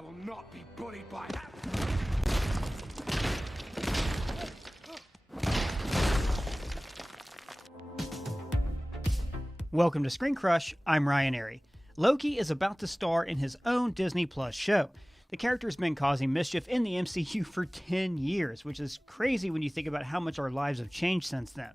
I will not be bullied by that. Welcome to Screen Crush, I'm Ryan Airy. Loki is about to star in his own Disney Plus show. The character's been causing mischief in the MCU for 10 years, which is crazy when you think about how much our lives have changed since then.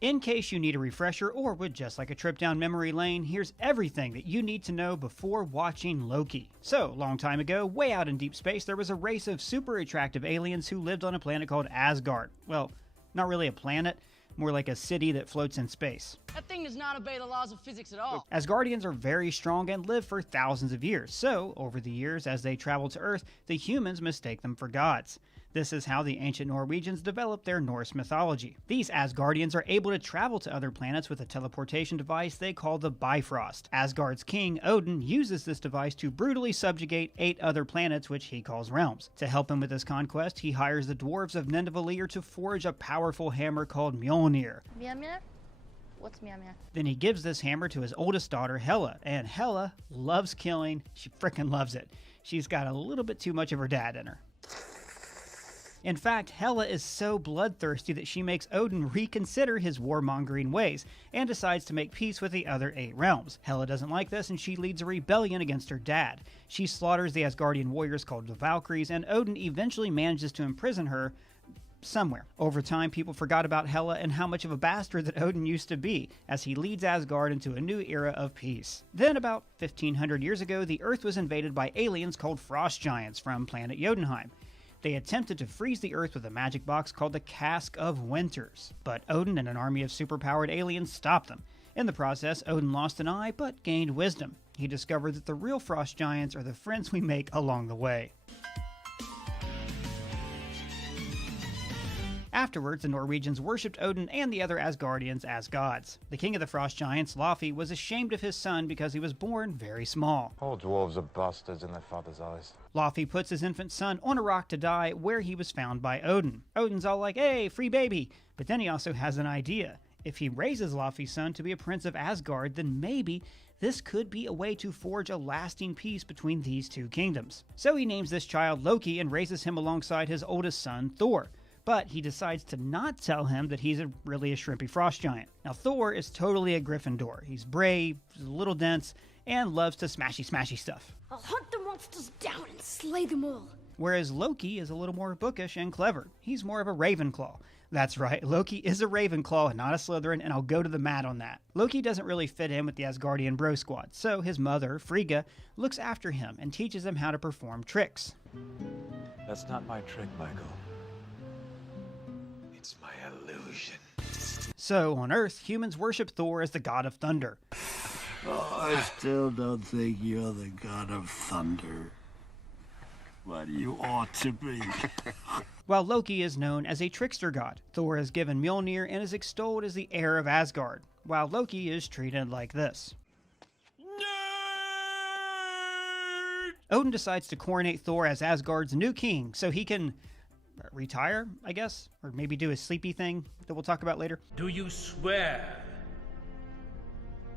In case you need a refresher or would just like a trip down memory lane, here's everything that you need to know before watching Loki. So, long time ago, way out in deep space, there was a race of super attractive aliens who lived on a planet called Asgard. Well, not really a planet, more like a city that floats in space. That thing does not obey the laws of physics at all. Asgardians are very strong and live for thousands of years, so over the years as they travel to Earth, the humans mistake them for gods. This is how the ancient Norwegians developed their Norse mythology. These Asgardians are able to travel to other planets with a teleportation device they call the Bifrost. Asgard's king, Odin, uses this device to brutally subjugate 8 other planets, which he calls realms. To help him with this conquest, he hires the dwarves of Nidavellir to forge a powerful hammer called Mjolnir. Mjolnir? What's Mjolnir? Then he gives this hammer to his oldest daughter, Hela, and Hela loves killing. She frickin' loves it. She's got a little bit too much of her dad in her. In fact, Hela is so bloodthirsty that she makes Odin reconsider his warmongering ways and decides to make peace with the other 8 realms. Hela doesn't like this and she leads a rebellion against her dad. She slaughters the Asgardian warriors called the Valkyries, and Odin eventually manages to imprison her somewhere. Over time, people forgot about Hela and how much of a bastard that Odin used to be, as he leads Asgard into a new era of peace. Then, about 1500 years ago, the Earth was invaded by aliens called frost giants from planet Jotunheim. They attempted to freeze the Earth with a magic box called the Cask of Winters, but Odin and an army of superpowered aliens stopped them. In the process, Odin lost an eye, but gained wisdom. He discovered that the real frost giants are the friends we make along the way. Afterwards, the Norwegians worshipped Odin and the other Asgardians as gods. The king of the frost giants, Loki, was ashamed of his son because he was born very small. All dwarves are bastards in their father's eyes. Loki puts his infant son on a rock to die, where he was found by Odin. Odin's all like, hey, free baby! But then he also has an idea. If he raises Loki's son to be a prince of Asgard, then maybe this could be a way to forge a lasting peace between these two kingdoms. So he names this child Loki and raises him alongside his oldest son, Thor. But he decides to not tell him that he's really a shrimpy frost giant. Now, Thor is totally a Gryffindor. He's brave, he's a little dense, and loves to smashy stuff. I'll hunt the monsters down and slay them all. Whereas Loki is a little more bookish and clever. He's more of a Ravenclaw. That's right, Loki is a Ravenclaw and not a Slytherin, and I'll go to the mat on that. Loki doesn't really fit in with the Asgardian bro squad, so his mother, Frigga, looks after him and teaches him how to perform tricks. That's not my trick, Michael. It's my illusion. So, on Earth, humans worship Thor as the god of thunder. Oh, I still don't think you're the god of thunder. But you ought to be. While Loki is known as a trickster god, Thor is given Mjolnir and is extolled as the heir of Asgard, while Loki is treated like this. Nerd! Odin decides to coronate Thor as Asgard's new king, so he can retire, I guess? Or maybe do a sleepy thing that we'll talk about later. Do you swear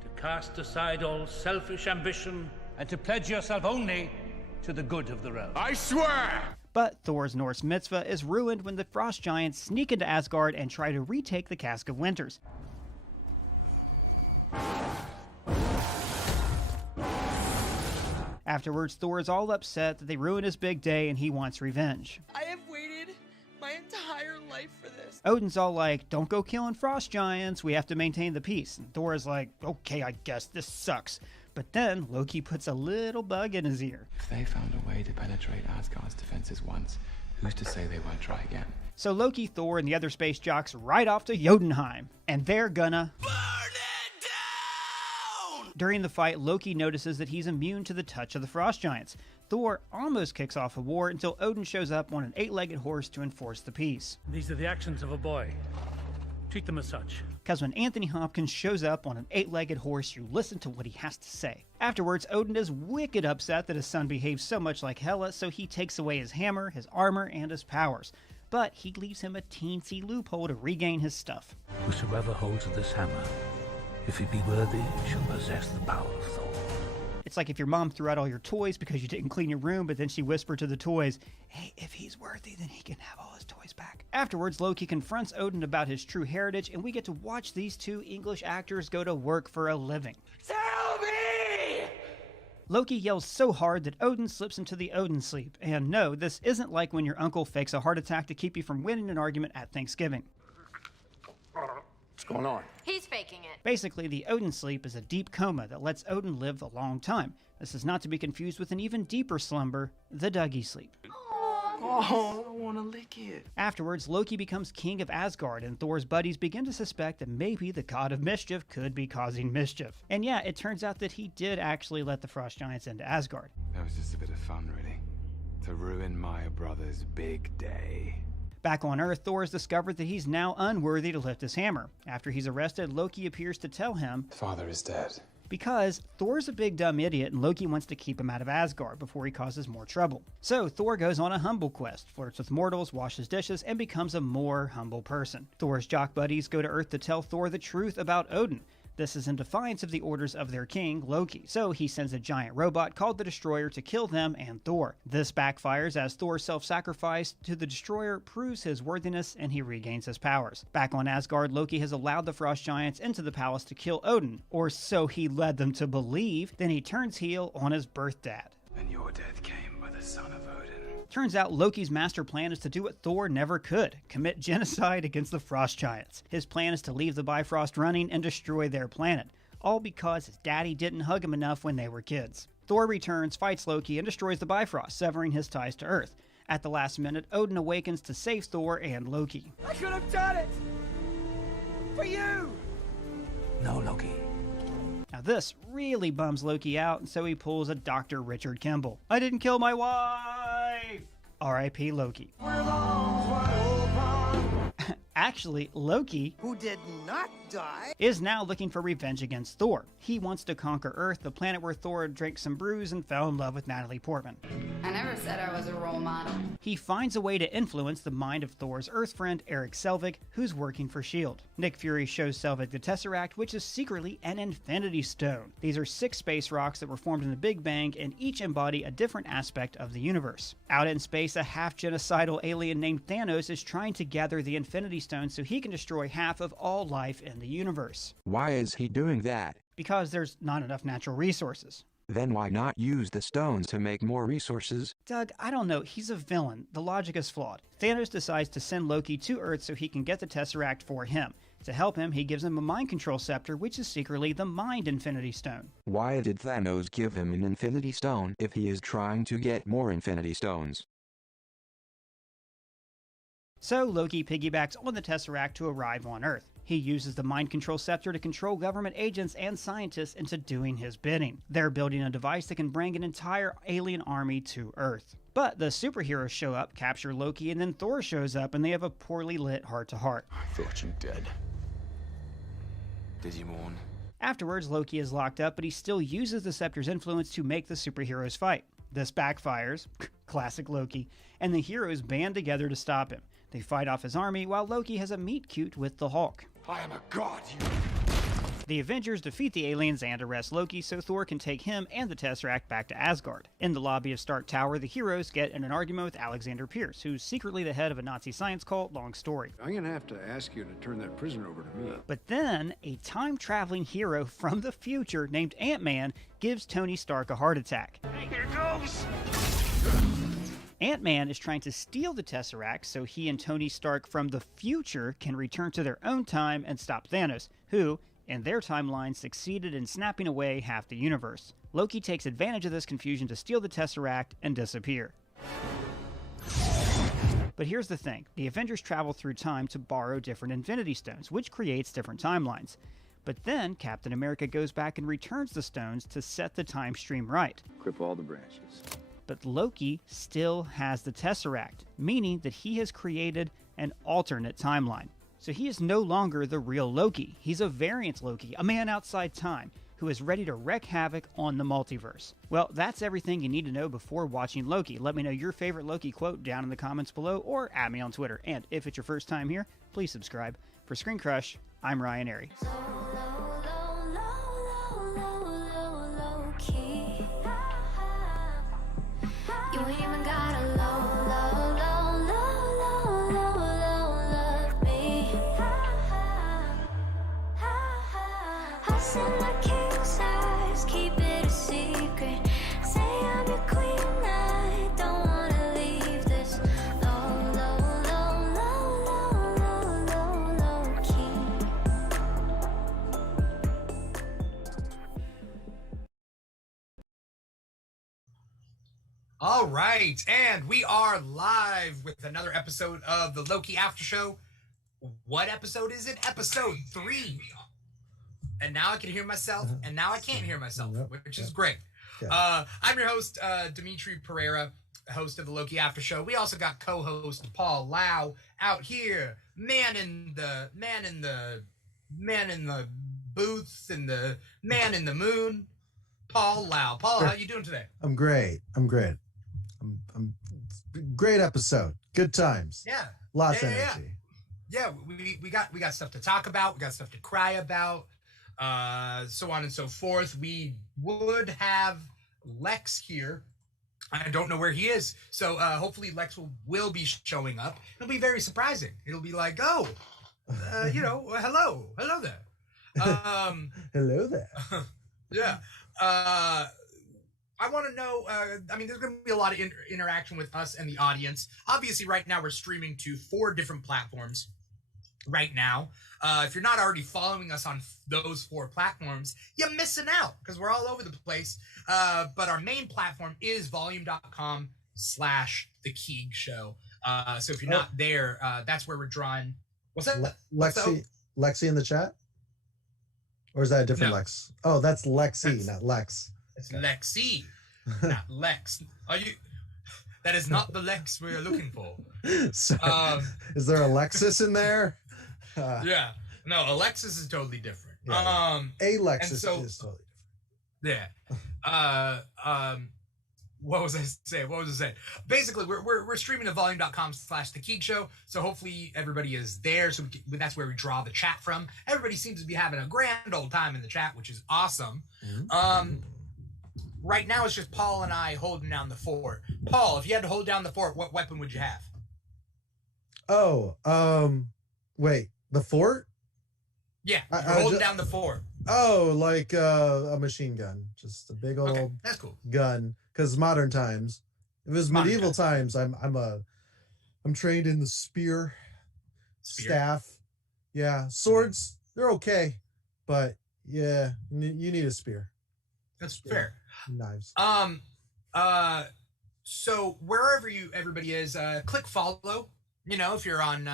to cast aside all selfish ambition and to pledge yourself only to the good of the realm? I swear! But Thor's Norse mitzvah is ruined when the frost giants sneak into Asgard and try to retake the Cask of Winters. Afterwards, Thor is all upset that they ruined his big day and he wants revenge. I have waited my entire life for this. Odin's all like, don't go killing frost giants, we have to maintain the peace. And Thor is like, okay, I guess this sucks. But then Loki puts a little bug in his ear. If they found a way to penetrate Asgard's defenses once, who's to say they won't try again? So Loki, Thor, and the other space jocks ride off to Jotunheim, and they're gonna burn it down! During the fight, Loki notices that he's immune to the touch of the frost giants. Thor almost kicks off a war until Odin shows up on an 8-legged horse to enforce the peace. These are the actions of a boy. Treat them as such. Because when Anthony Hopkins shows up on an 8-legged horse, you listen to what he has to say. Afterwards, Odin is wicked upset that his son behaves so much like Hela, so he takes away his hammer, his armor, and his powers. But he leaves him a teensy loophole to regain his stuff. Whosoever holds this hammer, if he be worthy, shall possess the power of Thor. It's like if your mom threw out all your toys because you didn't clean your room, but then she whispered to the toys, hey, if he's worthy, then he can have all his toys back. Afterwards, Loki confronts Odin about his true heritage, and we get to watch these two English actors go to work for a living. Tell me! Loki yells so hard that Odin slips into the Odin sleep. And no, this isn't like when your uncle fakes a heart attack to keep you from winning an argument at Thanksgiving. What's going on? He's faking it. Basically, the Odin sleep is a deep coma that lets Odin live a long time. This is not to be confused with an even deeper slumber, the Dougie sleep. Oh, I want to lick it. Afterwards, Loki becomes king of Asgard, and Thor's buddies begin to suspect that maybe the god of mischief could be causing mischief. And yeah, it turns out that he did actually let the Frost Giants into Asgard. That was just a bit of fun, really. To ruin my brother's big day. Back on Earth, Thor has discovered that he's now unworthy to lift his hammer. After he's arrested, Loki appears to tell him, Father is dead. because Thor's a big dumb idiot and Loki wants to keep him out of Asgard before he causes more trouble. So Thor goes on a humble quest, flirts with mortals, washes dishes, and becomes a more humble person. Thor's jock buddies go to Earth to tell Thor the truth about Odin. This is in defiance of the orders of their king, Loki, so he sends a giant robot called the Destroyer to kill them and Thor. This backfires as Thor's self-sacrifice to the Destroyer proves his worthiness and he regains his powers. Back on Asgard, Loki has allowed the Frost Giants into the palace to kill Odin, or so he led them to believe. Then he turns heel on his birth dad. And your death came by the son of Odin. Turns out Loki's master plan is to do what Thor never could, commit genocide against the Frost Giants. His plan is to leave the Bifrost running and destroy their planet, all because his daddy didn't hug him enough when they were kids. Thor returns, fights Loki, and destroys the Bifrost, severing his ties to Earth. At the last minute, Odin awakens to save Thor and Loki. I could have done it! For you! No, Loki. Now this really bums Loki out, and so he pulls a Dr. Richard Kimball. I didn't kill my wife! R.I.P. Loki. Actually, Loki, Who did not die? is now looking for revenge against Thor. He wants to conquer Earth, the planet where Thor drank some brews and fell in love with Natalie Portman. I never said I was a role model. He finds a way to influence the mind of Thor's Earth friend, Eric Selvig, who's working for S.H.I.E.L.D. Nick Fury shows Selvig the Tesseract, which is secretly an Infinity Stone. These are 6 space rocks that were formed in the Big Bang and each embody a different aspect of the universe. Out in space, a half-genocidal alien named Thanos is trying to gather the Infinity Stone so he can destroy half of all life in the universe. Why is he doing that? Because there's not enough natural resources. Then why not use the stones to make more resources? Doug, I don't know. He's a villain. The logic is flawed. Thanos decides to send Loki to Earth so he can get the Tesseract for him. To help him, he gives him a mind control scepter, which is secretly the Mind Infinity Stone. Why did Thanos give him an Infinity Stone if he is trying to get more Infinity Stones? So Loki piggybacks on the Tesseract to arrive on Earth. He uses the mind control scepter to control government agents and scientists into doing his bidding. They're building a device that can bring an entire alien army to Earth. But the superheroes show up, capture Loki, and then Thor shows up and they have a poorly lit heart-to-heart. I thought you dead. Did you mourn? Afterwards, Loki is locked up, but he still uses the scepter's influence to make the superheroes fight. This backfires, classic Loki, and the heroes band together to stop him. They fight off his army while Loki has a meet-cute with the Hulk. I am a god, you. The Avengers defeat the aliens and arrest Loki so Thor can take him and the Tesseract back to Asgard. In the lobby of Stark Tower, the heroes get in an argument with Alexander Pierce, who's secretly the head of a Nazi science cult. Long story. I'm gonna have to ask you to turn that prisoner over to me. But then, a time-traveling hero from the future named Ant-Man gives Tony Stark a heart attack. Here goes! Ant-Man is trying to steal the Tesseract so he and Tony Stark from the future can return to their own time and stop Thanos, who, in their timeline, succeeded in snapping away half the universe. Loki takes advantage of this confusion to steal the Tesseract and disappear. But here's the thing, the Avengers travel through time to borrow different Infinity Stones, which creates different timelines. But then Captain America goes back and returns the stones to set the time stream right. Clip all the branches. But Loki still has the Tesseract, meaning that he has created an alternate timeline. So he is no longer the real Loki. He's a variant Loki, a man outside time, who is ready to wreak havoc on the multiverse. Well, that's everything you need to know before watching Loki. Let me know your favorite Loki quote down in the comments below or at me on Twitter. And if it's your first time here, please subscribe. For Screen Crush, I'm Ryan Airy. Low-key. All right, and we are live with another episode of the Loki Aftershow. What episode is it? Episode 3. And now I can hear myself, and now I can't hear myself, which is great. I'm your host, Dimitri Pereira, host of the Loki Aftershow. We also got co-host Paul Lau out here, man in the booth and the man in the moon. Paul Lau. Paul, how you doing today? I'm great. I'm great episode. Good times. Yeah. Lots of energy. Yeah, we got stuff to talk about. We got stuff to cry about. So on and so forth. We would have Lex here. I don't know where he is. So hopefully Lex will be showing up. It'll be very surprising. It'll be like, oh, hello there. Hello there. Yeah. I want to know, there's going to be a lot of interaction with us and the audience. Obviously, right now, we're streaming to 4 different platforms right now. If you're not already following us on those 4 platforms, you're missing out because we're all over the place. But our main platform is volume.com/The Keeg Show. So if you're not there, that's where we're drawing. What's that? Lexi in the chat? Or is that a different Lex? Oh, that's Lexi, not Lex. It's Lexi, not Lex. That is not the Lex we are looking for. So, is there Alexis in there? Yeah. No, Alexis is totally different. Yeah. Alexis is totally different. Yeah. What was I saying? Basically, we're streaming to volume.com/The Keeg Show. So hopefully everybody is there. So that's where we draw the chat from. Everybody seems to be having a grand old time in the chat, which is awesome. Mm-hmm. Right now it's just Paul and I holding down the fort. Paul, if you had to hold down the fort, what weapon would you have? Oh, wait, the fort? Yeah, holding down the fort. Oh, like a machine gun, just a big old that's cool. gun. Because modern times, if it was medieval times, I'm trained in the spear, staff. Yeah, swords, they're okay, but yeah, you need a spear. That's fair. Knives. So wherever everybody is, click follow. If you're on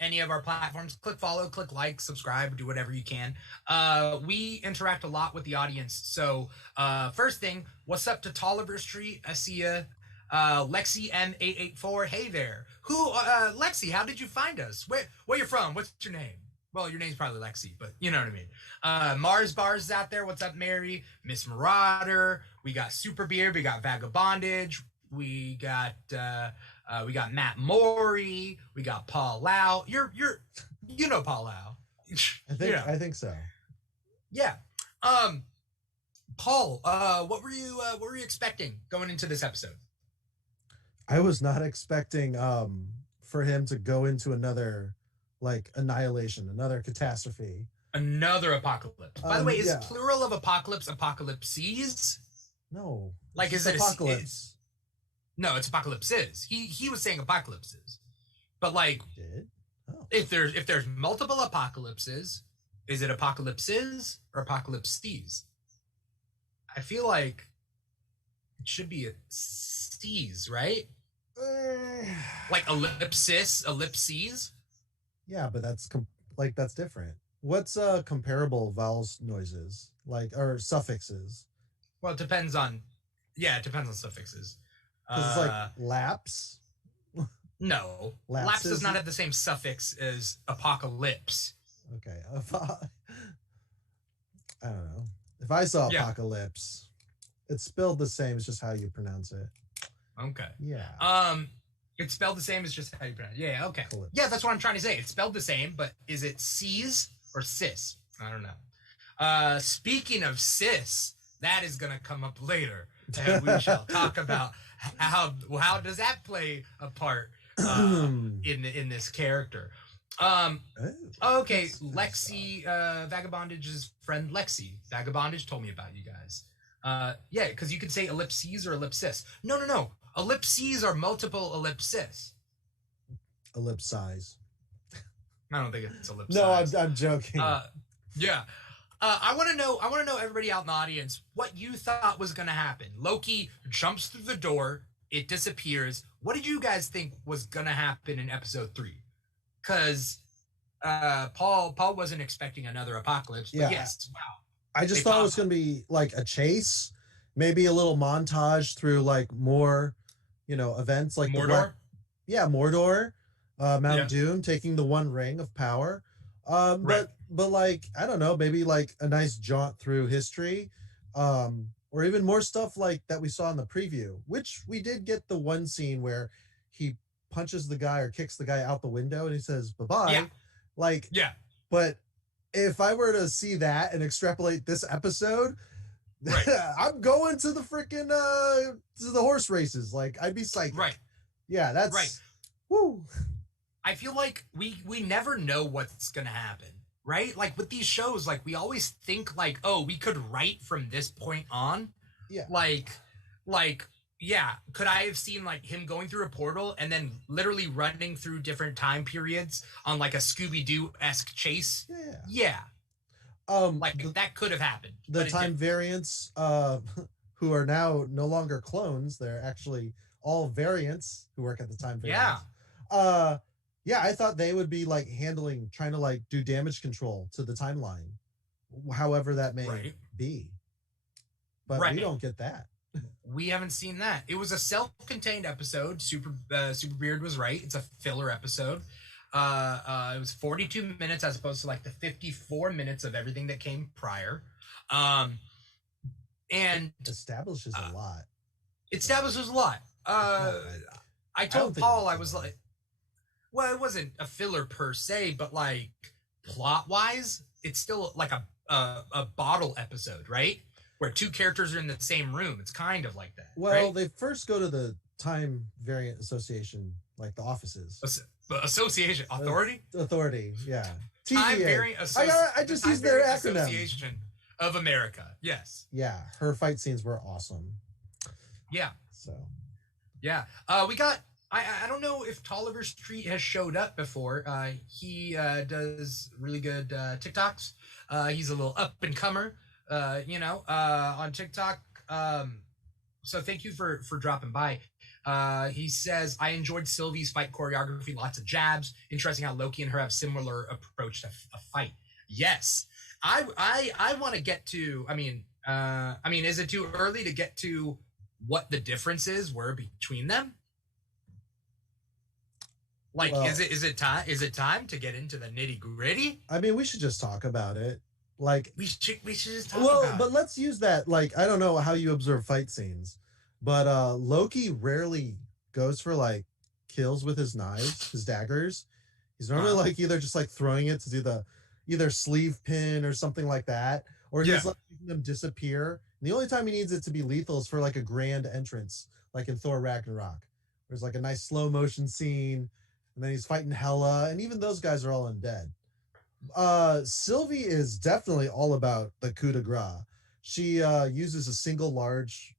any of our platforms, click follow, click like, subscribe, do whatever you can. We interact a lot with the audience. So first thing, what's up to Tolliver Street? I see ya. Lexi M884. Hey there. Lexi, how did you find us? Where you from? What's your name? Well, your name's probably Lexi, but you know what I mean. Mars Bars is out there. What's up, Mary? Miss Marauder. We got Super Beard. We got Vagabondage. We got Matt Morey. We got Paul Lau. You know Paul Lau. I think so. Yeah. Paul, what were you expecting going into this episode? I was not expecting for him to go into another annihilation, another catastrophe, another apocalypse. By the way, is plural of apocalypse apocalypses? No. Is it apocalypse? No, it's apocalypses. He was saying apocalypses, but if there's multiple apocalypses, is it apocalypses or apocalypses? I feel like it should be a C's, right? Like ellipses. Yeah, but that's that's different. What's comparable vowels noises or suffixes? Well, it depends on suffixes. Because it's lapse. No, lapse does not have the same suffix as apocalypse. Okay, I don't know. If I saw apocalypse, it's spelled the same. It's just how you pronounce it. Okay. Yeah. It's spelled the same as just how you pronounce it. Yeah. Okay. Calypse. Yeah, that's what I'm trying to say. It's spelled the same, but is it C's or cis? I don't know. Speaking of cis, that is going to come up later, and we shall talk about how does that play a part in this character. Okay, Lexi, Vagabondage's friend Lexi. Vagabondage told me about you guys. Yeah, because you could say ellipses or ellipsis. No. Ellipses are multiple ellipsis. Ellipsize. I don't think it's ellipsize. No, I'm joking. Yeah. I want to know everybody out in the audience what you thought was going to happen. Loki jumps through the door it disappears. What did you guys think was gonna happen in episode 3? Because Paul wasn't expecting another apocalypse, but yes, wow. I just thought it was going to be like a chase, maybe a little montage through like more, events like Mordor. Mordor, Mount Doom taking the One Ring of power. But like, I don't know, maybe like a nice jaunt through history, or even more stuff like that we saw in the preview, which we did get the one scene where he punches the guy or kicks the guy out the window and he says bye-bye. Yeah. Like, but if I were to see that and extrapolate this episode, I'm going to the freaking to the horse races. Like, I'd be psyched. Right. Yeah, that's right. Woo. I feel like we never know what's gonna happen, right? Like with these shows, like we always think like, oh, we could write from this point on. Yeah. Like, yeah, could I have seen like him going through a portal and then literally running through different time periods on like a Scooby-Doo-esque chase? Yeah. Like that could have happened. The time variants, who are now no longer clones, they're actually all variants who work at the time variants. Yeah, I thought they would be like trying to like do damage control to the timeline, however that may be. But we don't get that. We haven't seen that. It was a self-contained episode. Super Beard was right. It's a filler episode. It was 42 minutes as opposed to like the 54 minutes of everything that came prior. And establishes a lot. It establishes a lot. I told Paul, I was like, well, it wasn't a filler per se, but like plot-wise, it's still like a bottle episode, right? Where two characters are in the same room. It's kind of like that. Well, they first go to the Time Variant Association, like the offices. Association Authority. Authority, yeah. Time Variant Association. I just used their acronym. Association of America. Yes. Yeah, her fight scenes were awesome. Yeah. So. Yeah. We got. I don't know if Tolliver Street has showed up before. He does really good TikToks. He's a little up and comer. On TikTok. So thank you for dropping by. He says, I enjoyed Sylvie's fight choreography, lots of jabs. Interesting how Loki and her have similar approach to a fight. Yes. I want to get to, is it too early to get to what the differences were between them? Like, well, is it time to get into the nitty gritty? I mean, we should just talk about it. Like we should just talk about it. But let's use that. Like, I don't know how you observe fight scenes, but Loki rarely goes for like kills with his knives, his daggers. He's normally like either just like throwing it to do the either sleeve pin or something like that, or he's like making them disappear. And the only time he needs it to be lethal is for like a grand entrance, like in Thor Ragnarok. There's like a nice slow motion scene, and then he's fighting Hela, and even those guys are all undead. Sylvie is definitely all about the coup de grace. She uses a single large,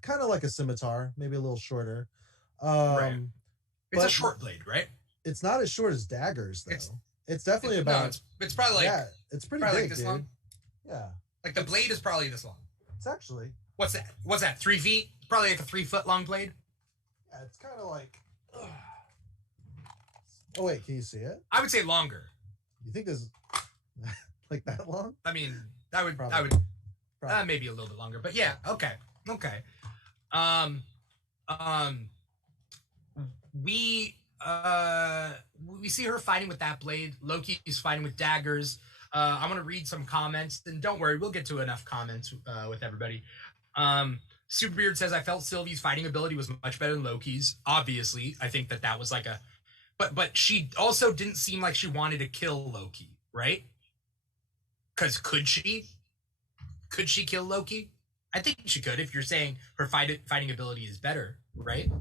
kind of like a scimitar, maybe a little shorter. Right. It's a short blade, right? It's not as short as daggers, though. It's definitely about. No, it's probably like it's pretty probably big, like this dude. long. Yeah, like the blade is probably this long. It's actually. What's that? What's that? 3 feet? Probably like a 3 foot long blade. Yeah, it's kind of like. Oh wait, can you see it? I would say longer. You think this like that long? I mean, I would maybe a little bit longer, but yeah, okay. We see her fighting with that blade. Loki is fighting with daggers. I want to read some comments, and don't worry, we'll get to enough comments with everybody. Superbeard says, I felt Sylvie's fighting ability was much better than Loki's. Obviously, I think that was like a... But she also didn't seem like she wanted to kill Loki, right? Because could she? Could she kill Loki? I think she could if you're saying her fighting ability is better, right?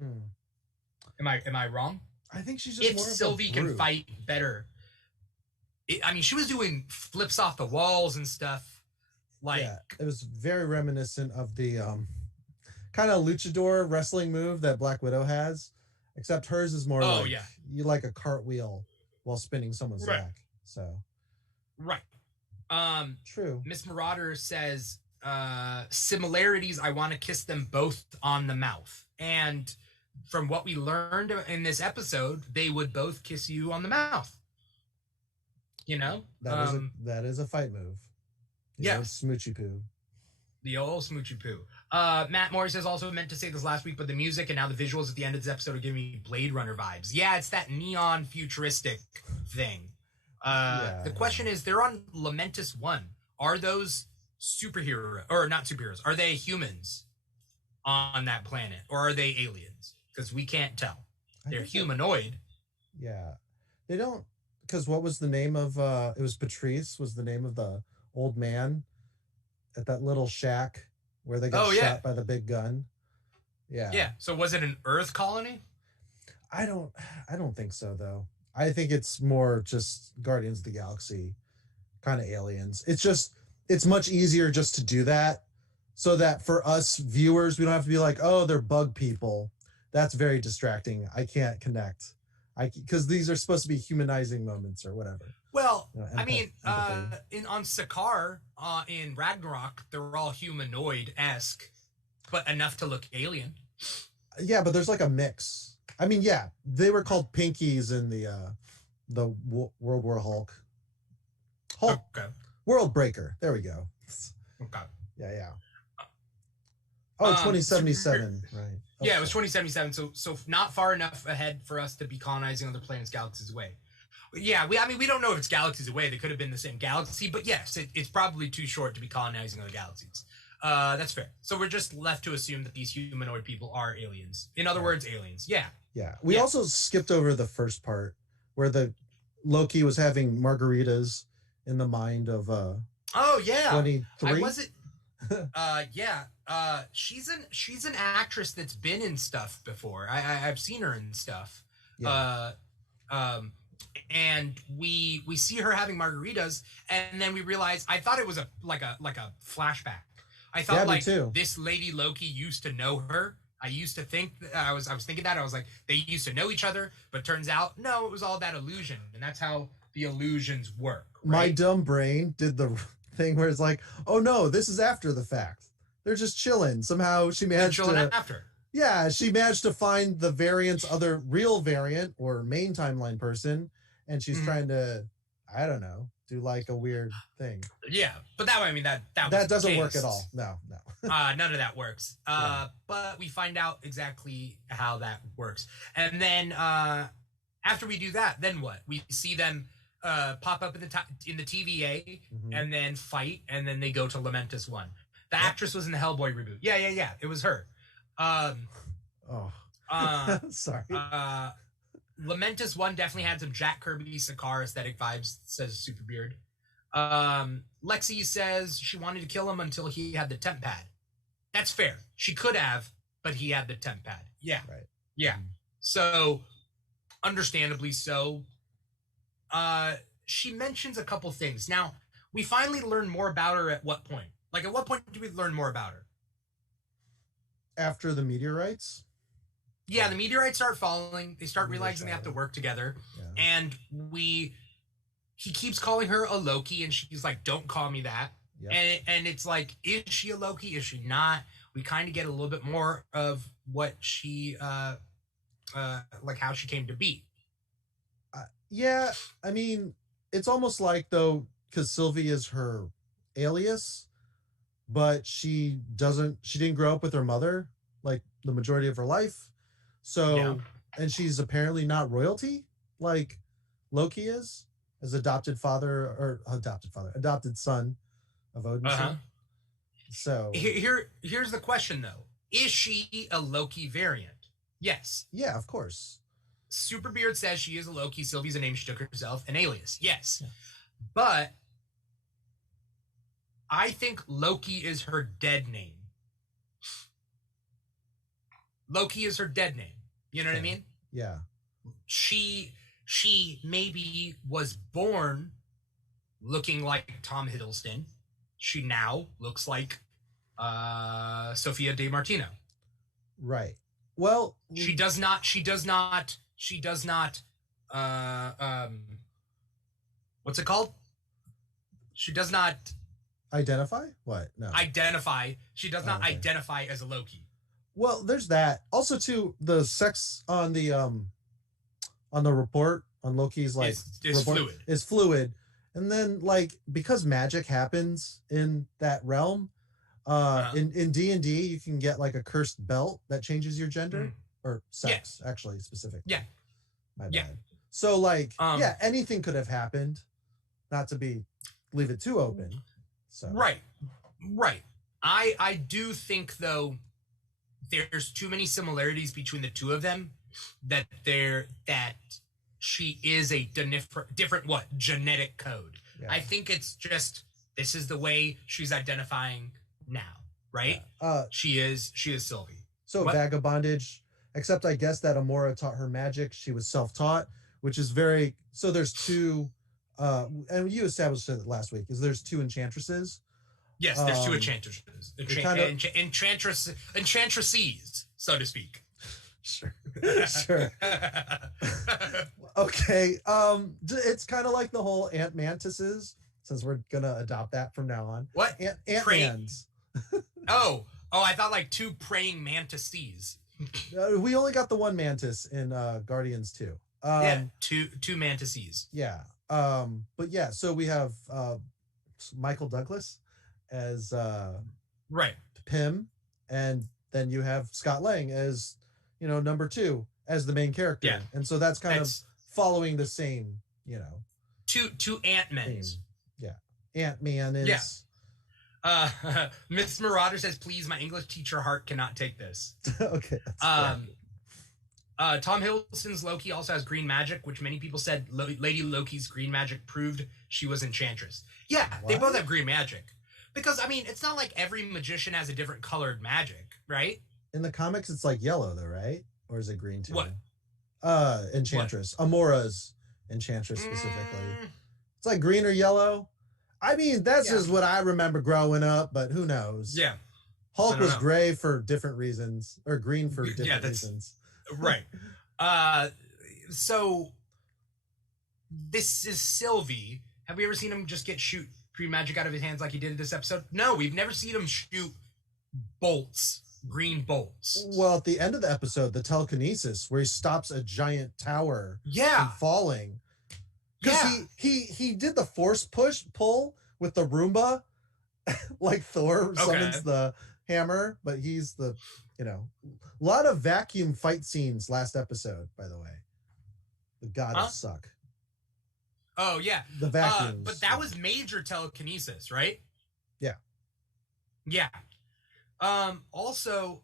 Am I wrong? I think she's just if more of Sylvie a can brute. fight better. She was doing flips off the walls and stuff. Like it was very reminiscent of the kind of luchador wrestling move that Black Widow has, except hers is more you like a cartwheel while spinning someone's back. So right. True. Miss Marauder says similarities, I want to kiss them both on the mouth. And from what we learned in this episode, they would both kiss you on the mouth. You know? That is a fight move. Yes. Smoochy poo. The old smoochy poo. Matt Morris has also meant to say this last week, but the music and now the visuals at the end of this episode are giving me Blade Runner vibes. Yeah, it's that neon futuristic thing. The question is, they're on Lamentus 1. Are those superhero or not superheroes? Are they humans on that planet, or are they aliens? Because we can't tell. They're humanoid. Yeah, they don't. Because what was the name of? It was Patrice. Was the name of the old man at that little shack where they got shot by the big gun? Yeah. Yeah. So was it an Earth colony? I don't think so though. I think it's more just Guardians of the Galaxy kind of aliens. It's much easier just to do that so that for us viewers, we don't have to be like, oh, they're bug people. That's very distracting. I can't connect. Because these are supposed to be humanizing moments or whatever. Well, I mean, on Sakaar, in Ragnarok, they're all humanoid-esque, but enough to look alien. Yeah, but there's like a mix. I mean, yeah, they were called Pinkies in the World War Hulk. Okay. World Breaker. There we go. Okay. Yeah. Oh, 2077. Right. Yeah, it was 2077. So not far enough ahead for us to be colonizing other planets, galaxies away. Yeah, we don't know if it's galaxies away. They could have been the same galaxy, but yes, it's probably too short to be colonizing other galaxies. That's fair. So we're just left to assume that these humanoid people are aliens. In other words, aliens. Yeah. Yeah. We also skipped over the first part where the Loki was having margaritas in the mind of 23. Was it? Yeah. She's an actress that's been in stuff before. I've seen her in stuff. Yeah. And we see her having margaritas, and then we realize, I thought it was like a flashback. I thought this lady Loki used to know her. I used to think I was thinking that. I was like, they used to know each other, but turns out no, it was all that illusion, and that's how the illusions work. Right? My dumb brain did the thing where it's like, oh no, this is after the fact. They're just chilling. Somehow she managed after. Yeah, she managed to find the variant's other real variant or main timeline person, and she's trying to, I don't know, do like a weird thing. Yeah, but that doesn't work at all. No. None of that works. But we find out exactly how that works, and then after we do that, then what? We see them pop up in the TVA, and then fight, and then they go to Lamentus 1. The actress was in the Hellboy reboot. Yeah. It was her. Sorry. Lamentus 1 definitely had some Jack Kirby Sakaar aesthetic vibes, says Superbeard. Lexi says she wanted to kill him until he had the temp pad. That's fair. She could have, but he had the temp pad. Yeah. Right. Yeah. So, understandably so. She mentions a couple things. Now, we finally learn more about her at what point? Like, at what point do we learn more about her? After the meteorites? Yeah, the meteorites start falling. They start realizing they have to work together. Yeah. And he keeps calling her a Loki, and she's like, don't call me that. Yep. And it's like, is she a Loki? Is she not? We kind of get a little bit more of what she, like how she came to be. Yeah, I mean, it's almost like, though, because Sylvie is her alias, but she didn't grow up with her mother, like, the majority of her life. So, and she's apparently not royalty, like Loki is, as adopted son of Odin. So here's the question though: is she a Loki variant? Yes. Yeah, of course. Superbeard says she is a Loki. Sylvie's a name she took herself, an alias. Yes, but I think Loki is her dead name. Loki is her dead name. You know what I mean? Yeah. She maybe was born looking like Tom Hiddleston. She now looks like Sophia Di Martino. Right. Well, she does not what's it called? She does not Identify what? No. Identify. She does not okay. identify as a Loki. Well, there's that. Also, too, the sex on the report on Loki's like is fluid. Is fluid, and then like because magic happens in that realm, in D&D you can get like a cursed belt that changes your gender or sex actually specific. Yeah. My bad. So like anything could have happened. Not to leave it too open. So Right. I do think though there's too many similarities between the two of them that she is a different genetic code. Yeah. I think it's just this is the way she's identifying now, right? She is Sylvie. So vagabondage, except I guess that Amora taught her magic. She was self-taught, which is very so there's two and you established it last week, is there's two enchantresses. Yes, there's two enchantresses. Enchantresses, so to speak. Sure. Okay. It's kind of like the whole ant mantises, since we're gonna adopt that from now on. What? Ant-mans. Oh, I thought like two praying mantises. We only got the one mantis in Guardians 2. Two mantises. Yeah. But yeah, so we have Michael Douglas as Pym, and then you have Scott Lang as number 2 as the main character. Yeah. And so that's kind of following the same, two Ant-Men. Yeah. Ant-Man is Miss Marauder says, please, my English teacher heart cannot take this. Okay. Tom Hiddleston's Loki also has green magic, which many people said Lady Loki's green magic proved she was Enchantress. Yeah, they both have green magic. Because, I mean, it's not like every magician has a different colored magic, right? In the comics, it's like yellow, though, right? Or is it green, too? What? Enchantress. What? Amora's Enchantress, specifically. It's like green or yellow. I mean, that's just what I remember growing up, but who knows? Yeah. Hulk was gray for different reasons, or green for different reasons. Right. So this is Sylvie. Have we ever seen him just shoot green magic out of his hands like he did in this episode? No, we've never seen him shoot green bolts. Well, at the end of the episode, the telekinesis where he stops a giant tower from falling. Because he did the force pull with the Roomba, like Thor summons the hammer, but he's the a lot of vacuum fight scenes last episode, by the way. The gods suck. Oh yeah, the vacuum. But that was major telekinesis, right? Yeah. Yeah. Also,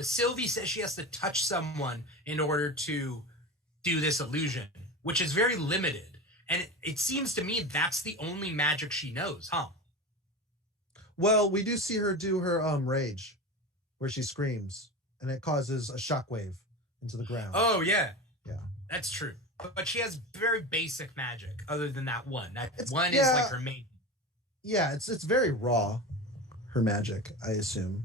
Sylvie says she has to touch someone in order to do this illusion, which is very limited, and it seems to me that's the only magic she knows, huh? Well, we do see her do her rage, where she screams, and it causes a shockwave into the ground. Oh yeah, yeah, that's true. But she has very basic magic. Other than that one, is like her main. Yeah, it's very raw, her magic, I assume.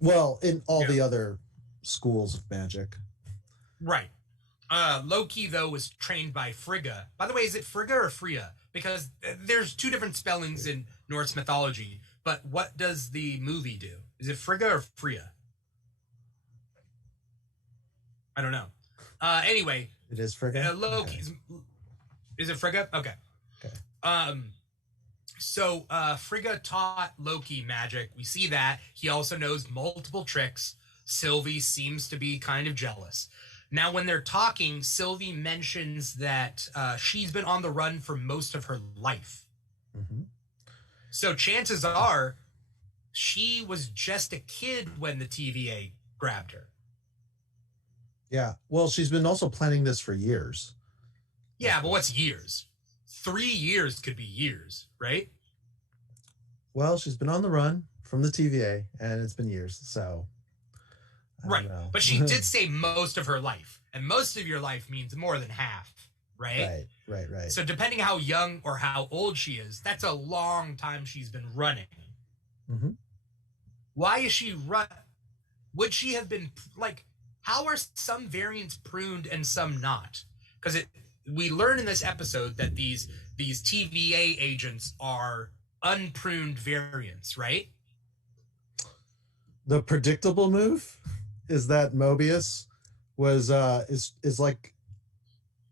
Well, in all the other schools of magic, right. Loki though was trained by Frigga. By the way, is it Frigga or Freya? Because there's two different spellings in Norse mythology. But what does the movie do? Is it Frigga or Freya? I don't know. Anyway, it is Frigga. Loki's. Okay. Is it Frigga? Okay. So Frigga taught Loki magic. We see that he also knows multiple tricks. Sylvie seems to be kind of jealous. Now, when they're talking, Sylvie mentions that she's been on the run for most of her life. Mm-hmm. So chances are she was just a kid when the TVA grabbed her. Yeah. Well, she's been also planning this for years. Yeah, but what's years? 3 years could be years, right? Well, she's been on the run from the TVA, and it's been years, so... Right, but she did say most of her life, and most of your life means more than half, right? Right. So depending how young or how old she is, that's a long time she's been running. Mm-hmm. Why is she would she have been, like, how are some variants pruned and some not? Because we learn in this episode that these TVA agents are unpruned variants, right? The predictable move is that Mobius was is like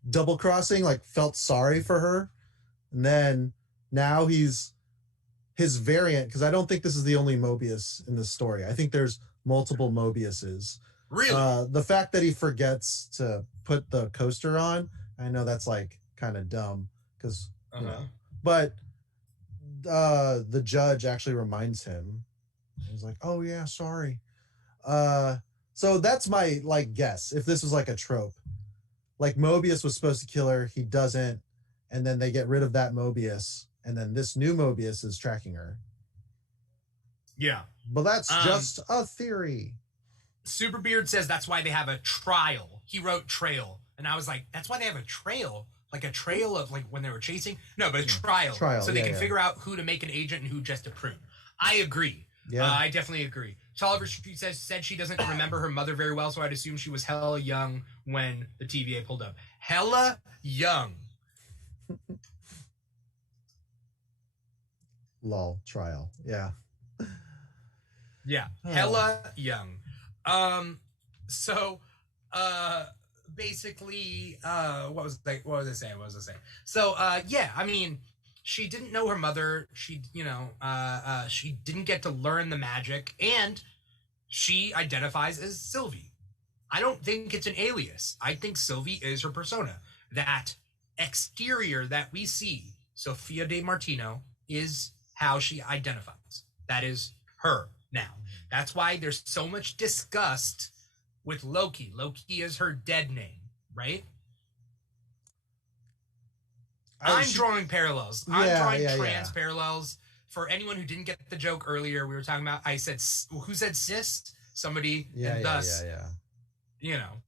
double crossing, like felt sorry for her, and then now he's his variant, because I don't think this is the only Mobius in this story. I think there's multiple Mobiuses. Really? The fact that he forgets to put the coaster on, I know that's like kind of dumb because you know, but the judge actually reminds him. He's like, "Oh yeah, sorry." So that's my like guess. If this was like a trope, like Mobius was supposed to kill her, he doesn't, and then they get rid of that Mobius, and then this new Mobius is tracking her. Yeah. But that's just a theory. Superbeard says that's why they have a trial. He wrote trail. And I was like, that's why they have a trail? Like a trail of like when they were chasing? No, but a trial. So they can figure out who to make an agent and who just to prune. I agree. Yeah. I definitely agree. Tolliver Street said she doesn't remember her mother very well, so I'd assume she was hella young when the TVA pulled up. Hella young. Lol, trial. Yeah. Yeah. Hella young. So basically what was I saying? So yeah, I mean, she didn't know her mother. She, you know, she didn't get to learn the magic, and she identifies as Sylvie. I don't think it's an alias. I think Sylvie is her persona. That exterior that we see, Sophia de Martino, is how she identifies. That is her now. That's why there's so much disgust with Loki. Loki is her dead name, right? I'm drawing parallels. I'm drawing trans parallels. For anyone who didn't get the joke earlier, we were talking about, I said, who said cis? Somebody, you know,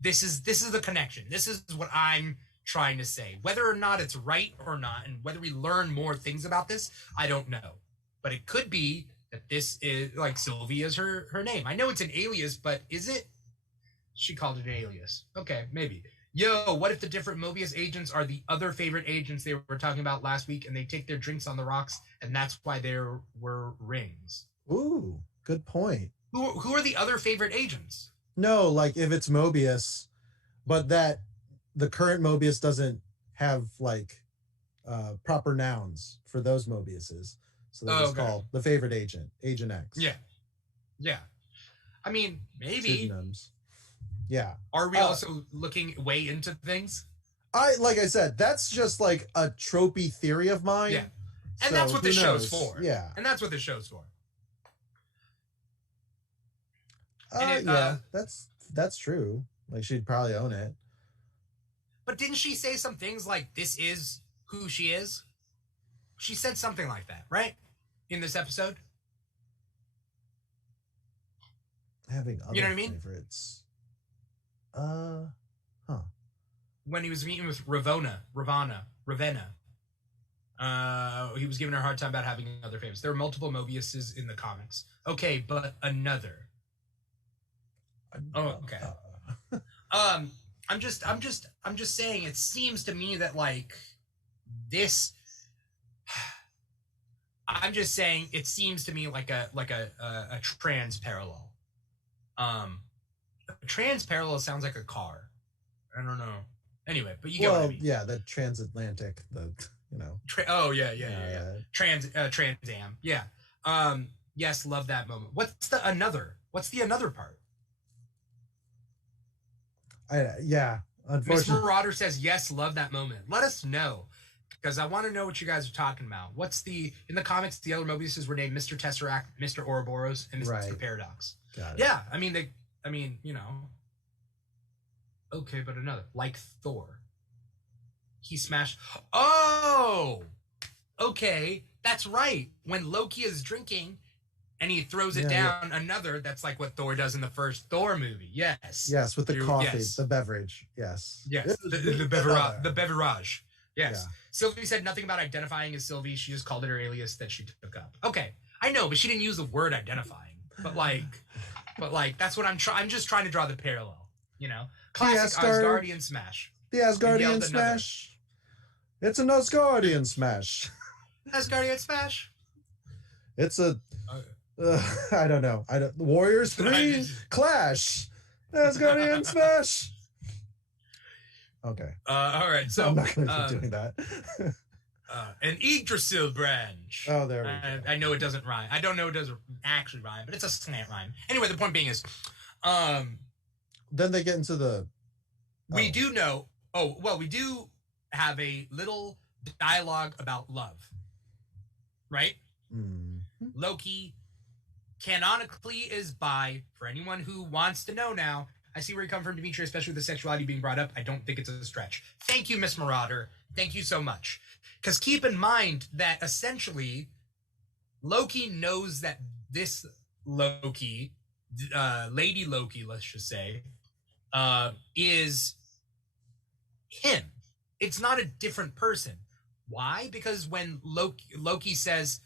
this is the connection. This is what I'm trying to say. Whether or not it's right or not, and whether we learn more things about this, I don't know. But it could be that this is, like, Sylvie is her name. I know it's an alias, but is it? She called it an alias. Okay, maybe. Yo, what if the different Mobius agents are the other favorite agents they were talking about last week, and they take their drinks on the rocks, and that's why there were rings? Ooh, good point. Who are the other favorite agents? No, like if it's Mobius, but that the current Mobius doesn't have like proper nouns for those Mobiuses. So they're just called the favorite agent, Agent X. Yeah. Yeah. I mean, maybe. Pseudonyms. Yeah. Are we also looking way into things? Like I said, that's just like a tropey theory of mine. Yeah. And that's what the show's for. Yeah. And that's what the show's for. Yeah, that's true. Like she'd probably own it. But didn't she say some things like this is who she is? She said something like that, right? In this episode? Having other you know what I mean? favorites. When he was meeting with Ravenna. He was giving her a hard time about having other favorites. There are multiple Mobiuses in the comics. Okay, but another. Oh, okay. I'm just saying, it seems to me that like this. I'm just saying it seems to me like a trans parallel. A trans parallel sounds like a car. I don't know. Anyway, but you get what I mean. Yeah, the transatlantic, you know. Yeah. Trans Am. Yeah. Yes, love that moment. What's the another part? Unfortunately. Miss Marauder says, yes, love that moment. Let us know, because I want to know what you guys are talking about. In the comics, the other Mobiuses were named Mr. Tesseract, Mr. Ouroboros, and Mr. Paradox. Got it. Yeah, I mean, you know. Okay, but another. Like Thor. He smashed. Oh! Okay, that's right. When Loki is drinking and he throws it down, another, that's like what Thor does in the first Thor movie. Yes. Yes, with the coffee, the beverage. Yes. Yes, the beverage. Yes. Yeah. Sylvie said nothing about identifying as Sylvie. She just called it her alias that she took up. Okay, I know, but she didn't use the word identifying. But like, that's what I'm just trying to draw the parallel. You know, classic Asgardian smash. The Asgardian yelled another. smash. It's an Asgardian smash. Asgardian smash. It's a. I don't know. Warriors 3 clash. Asgardian smash. Okay. All right. So I'm not going to keep doing that. An Yggdrasil branch. Oh, there we go. I know it doesn't rhyme. I don't know it doesn't actually rhyme, but it's a slant rhyme. Anyway, the point being is, then they get into the. We do know. Oh, well, we do have a little dialogue about love, right? Loki canonically is bi. For anyone who wants to know now, I see where you come from, Dimitri, especially with the sexuality being brought up. I don't think it's a stretch. Thank you, Miss Marauder. Thank you so much. Because keep in mind that essentially Loki knows that this Loki, Lady Loki, let's just say, is him. It's not a different person. Why? Because when Loki says,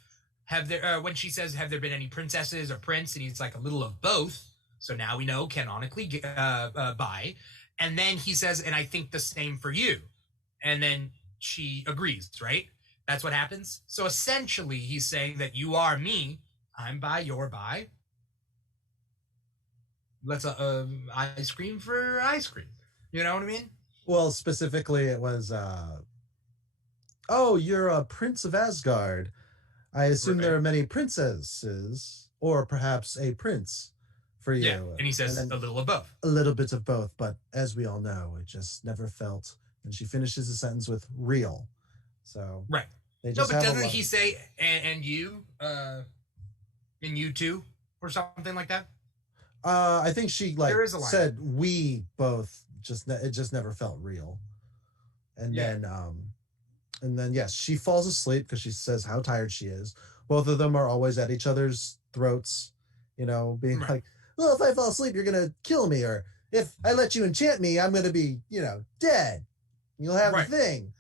when she says, have there been any princesses or prince? And he's like, a little of both. So now we know canonically bi. And then he says, and I think the same for you. And then she agrees, right? That's what happens. So essentially he's saying that you are me, I'm bi, you're bi. Let's ice cream for ice cream. You know what I mean? Well, specifically it was oh, you're a prince of Asgard. I assume there are many princesses, or perhaps a prince for you. Yeah, and he says a little of both. A little bit of both, but as we all know, it just never felt. And she finishes the sentence with real. So right. They No, just but have doesn't he say and you too, or something like that? I think she like There is a line. said we both it just never felt real. And then yes, she falls asleep because she says how tired she is. Both of them are always at each other's throats, you know, being like, well, if I fall asleep, you're gonna kill me, or if I let you enchant me, I'm gonna be, you know, dead. You'll have the thing.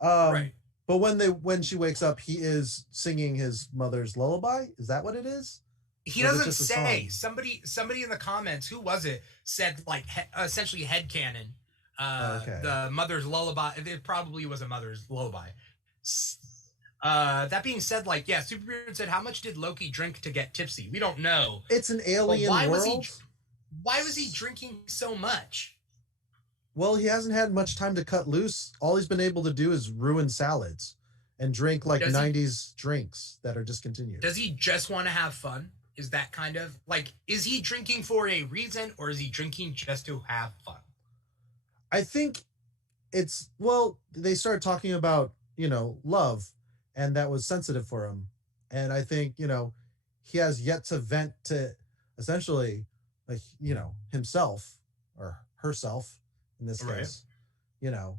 But when she wakes up, he is singing his mother's lullaby. Is that what it is? He doesn't say. Somebody in the comments, who was it, said like essentially headcanon. The mother's lullaby. It probably was a mother's lullaby. That being said, like, yeah, Superbeard said, how much did Loki drink to get tipsy? We don't know. It's an alien world. Why was he drinking so much? Well, he hasn't had much time to cut loose. All he's been able to do is ruin salads and drink like 90s drinks that are discontinued. Does he just want to have fun? Is that kind of like, is he drinking for a reason, or is he drinking just to have fun? I think it's, well, they started talking about, you know, love, and that was sensitive for him. And I think, you know, he has yet to vent to essentially, like, you know, himself or herself in this case, you know,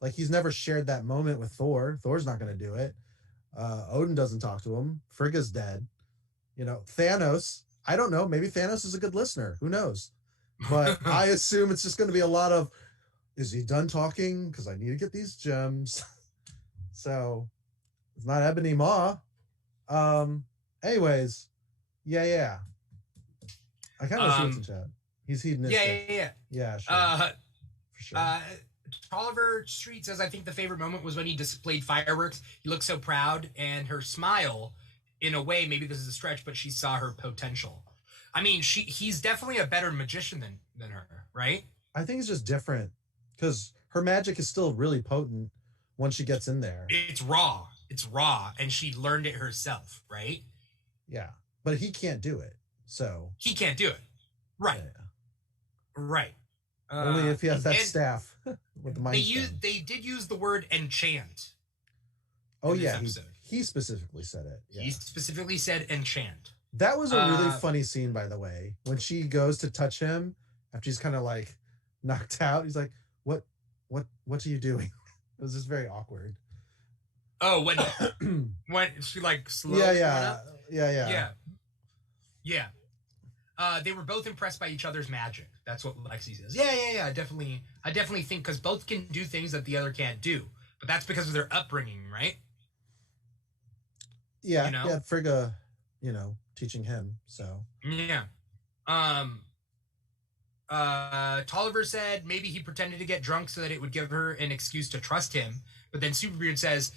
like he's never shared that moment with Thor. Thor's not going to do it. Odin doesn't talk to him. Frigga's dead. You know, Thanos, I don't know. Maybe Thanos is a good listener. Who knows? But I assume it's just going to be a lot of, is he done talking? Because I need to get these gems. So it's not Ebony Maw. Anyways, yeah. I kind of see what's in chat. He's hedonistic. Yeah, sure. For sure. Oliver Street says, I think the favorite moment was when he displayed fireworks. He looked so proud, and her smile, in a way, maybe this is a stretch, but she saw her potential. I mean, he's definitely a better magician than her, right? I think it's just different because her magic is still really potent once she gets in there. It's raw, and she learned it herself, right? Yeah, but he can't do it, so he can't do it, right? Right. Only if he has that staff with the mind. They did use the word enchant. Oh yeah, he specifically said it. Yeah. He specifically said enchant. That was a really funny scene, by the way, when she goes to touch him after he's kind of like knocked out. He's like, "What are you doing?" It was just very awkward. Oh, when she like slowed yeah. They were both impressed by each other's magic. That's what Lexi says. Yeah. I definitely think, because both can do things that the other can't do, but that's because of their upbringing, right? Yeah, you know? Yeah. Frigga, you know, teaching him. So yeah. Tolliver said maybe he pretended to get drunk so that it would give her an excuse to trust him. But then Superbeard says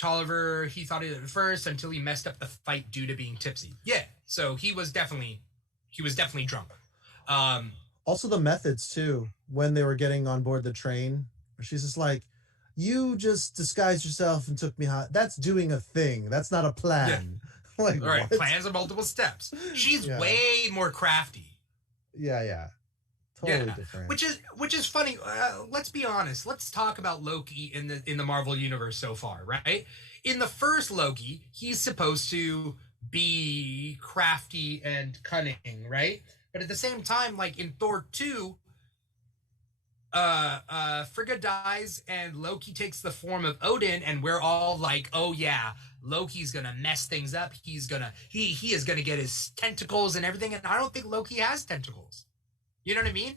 Tolliver, he thought it at first until he messed up the fight due to being tipsy. Yeah, so he was definitely drunk. Also the methods too, when they were getting on board the train, she's just like, you just disguised yourself and took me hot. That's doing a thing. That's not a plan. Yeah. Like, all right, what? plans are multiple steps. She's way more crafty. Yeah. Totally different. Which is funny. Let's be honest. Let's talk about Loki in the Marvel universe so far, right? In the first Loki, he's supposed to be crafty and cunning, right? But at the same time, like in Thor 2, Frigga dies and Loki takes the form of Odin, and we're all like, oh yeah, Loki's gonna mess things up. He is gonna get his tentacles and everything. And I don't think Loki has tentacles. You know what I mean?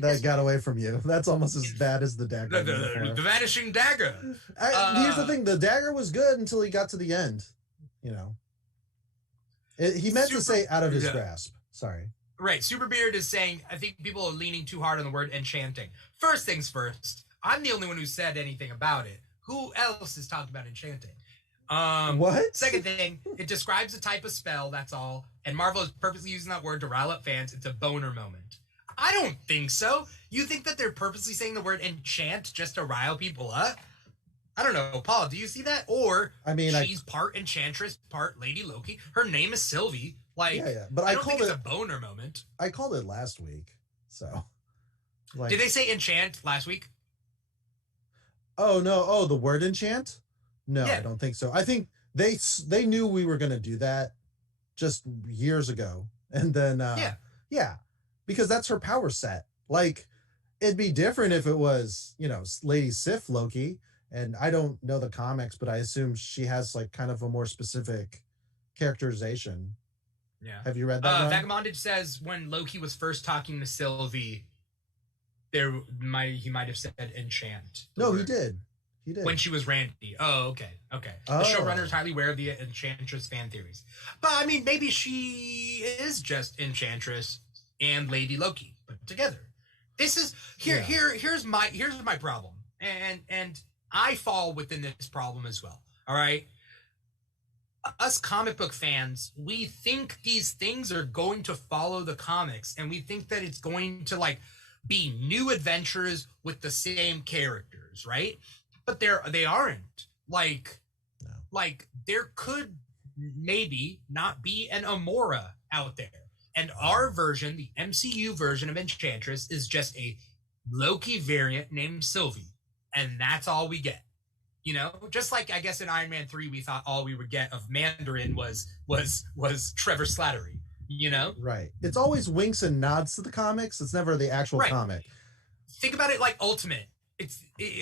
That got away from you. That's almost as bad as the dagger. The vanishing dagger. Here's the thing: the dagger was good until he got to the end. You know, he meant to say out of his grasp. Sorry. Right. Superbeard is saying, I think people are leaning too hard on the word enchanting. First things first, I'm the only one who said anything about it. Who else has talked about enchanting? What? Second thing, it describes a type of spell, that's all. And Marvel is purposely using that word to rile up fans. It's a boner moment. I don't think so. You think that they're purposely saying the word enchant just to rile people up? I don't know. Paul, do you see that? Or she's part enchantress, part Lady Loki. Her name is Sylvie. Like, yeah. But I don't think it's a boner moment. I called it last week. So, like, did they say enchant last week? Oh no! Oh, the word enchant? No, yeah. I don't think so. I think they knew we were going to do that just years ago, and then yeah, because that's her power set. Like, it'd be different if it was, you know, Lady Sif Loki, and I don't know the comics, but I assume she has like kind of a more specific characterization. Yeah. Have you read that? Vagabondage says when Loki was first talking to Sylvie, he might have said enchant. No, he did. He did. When she was Randy. Oh, okay. The showrunner is highly aware of the Enchantress fan theories. But I mean, maybe she is just Enchantress and Lady Loki put together. This is here's my problem. And I fall within this problem as well. All right. Us comic book fans, we think these things are going to follow the comics, and we think that it's going to like be new adventures with the same characters, right? But they aren't. Like there could maybe not be an Amora out there. And our version, the MCU version of Enchantress, is just a Loki variant named Sylvie. And that's all we get. You know, just like I guess in Iron Man 3, we thought all we would get of Mandarin was Trevor Slattery, you know? Right. It's always winks and nods to the comics. It's never the actual comic. Think about it like Ultimate.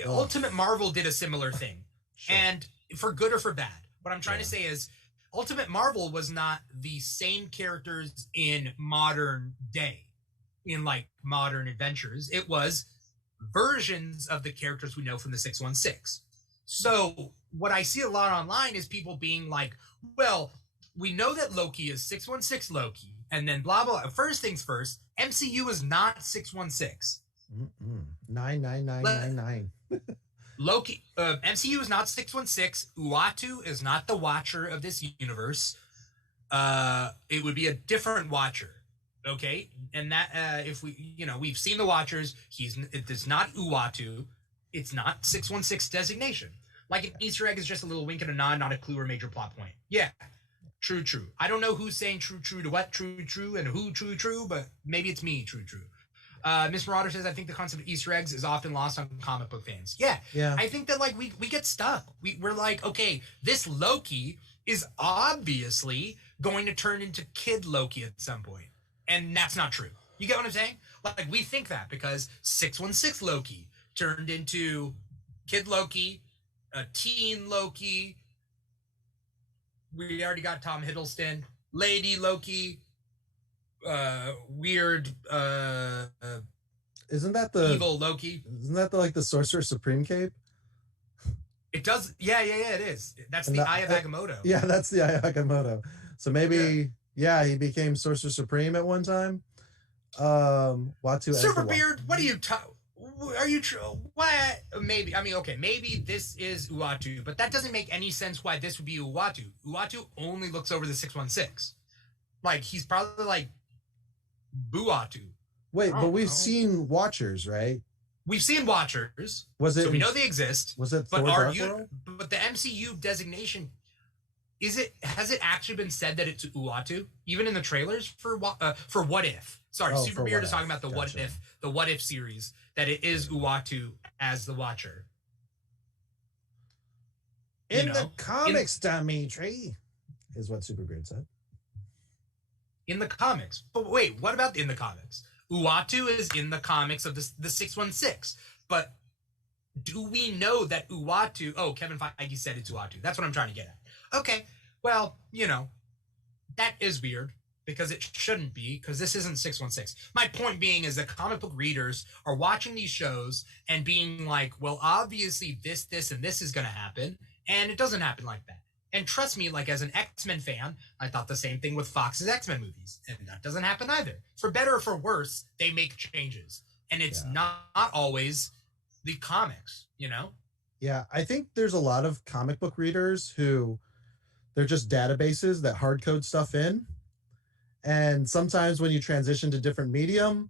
Ultimate Marvel did a similar thing. Sure. And for good or for bad. What I'm trying to say is Ultimate Marvel was not the same characters in modern day, in like modern adventures. It was versions of the characters we know from the 616. So what I see a lot online is people being like, well, we know that Loki is 616 Loki, and then blah, blah. First things first, MCU is not 616. 99999. Loki, MCU is not 616. Uatu is not the Watcher of this universe. It would be a different Watcher. Okay. And that, if we've seen the Watchers, it is not Uatu. It's not 616 designation. Like an Easter egg is just a little wink and a nod, not a clue or major plot point. Yeah. True. I don't know who's saying true to what true and who true, but maybe it's me true. Miss Marauder says, I think the concept of Easter eggs is often lost on comic book fans. Yeah. I think that like we get stuck. We're like, okay, this Loki is obviously going to turn into Kid Loki at some point. And that's not true. You get what I'm saying? Like we think that because 616 Loki turned into Kid Loki, a teen Loki. We already got Tom Hiddleston, Lady Loki, weird isn't that the evil Loki? Isn't that the Sorcerer Supreme cape? It does. Yeah, it is. That's the Eye of Agamotto. Yeah, that's the Eye of Agamotto. So maybe he became Sorcerer Supreme at one time. Watu as the Superbeard, what are you are you what? Maybe, I mean, okay, maybe this is Uatu, but that doesn't make any sense why this would be Uatu. Uatu only looks over the 616. Like, he's probably like Buatu. Wait, but we've seen Watchers, right? We've seen Watchers. Was it? So we know they exist. Was it? But Thor are Dark you? World? But the MCU designation, is it? Has it actually been said that it's Uatu? Even in the trailers for What If? Sorry, Oh, Super for Beard What is talking If. about Gotcha. the What If series, that it is Uatu as the Watcher. In the comics, Dimitri, is what Superbeard said. In the comics. But wait, what about in the comics? Uatu is in the comics of the 616. But do we know that Uatu... Oh, Kevin Feige said it's Uatu. That's what I'm trying to get at. Okay, well, you know, that is weird, because it shouldn't be, because this isn't 616. My point being is that comic book readers are watching these shows and being like, well, obviously this, and this is going to happen, and it doesn't happen like that. And trust me, like, as an X-Men fan, I thought the same thing with Fox's X-Men movies, and that doesn't happen either. For better or for worse, they make changes, and it's not always the comics, you know? Yeah, I think there's a lot of comic book readers who they're just databases that hard code stuff in. And sometimes when you transition to different medium,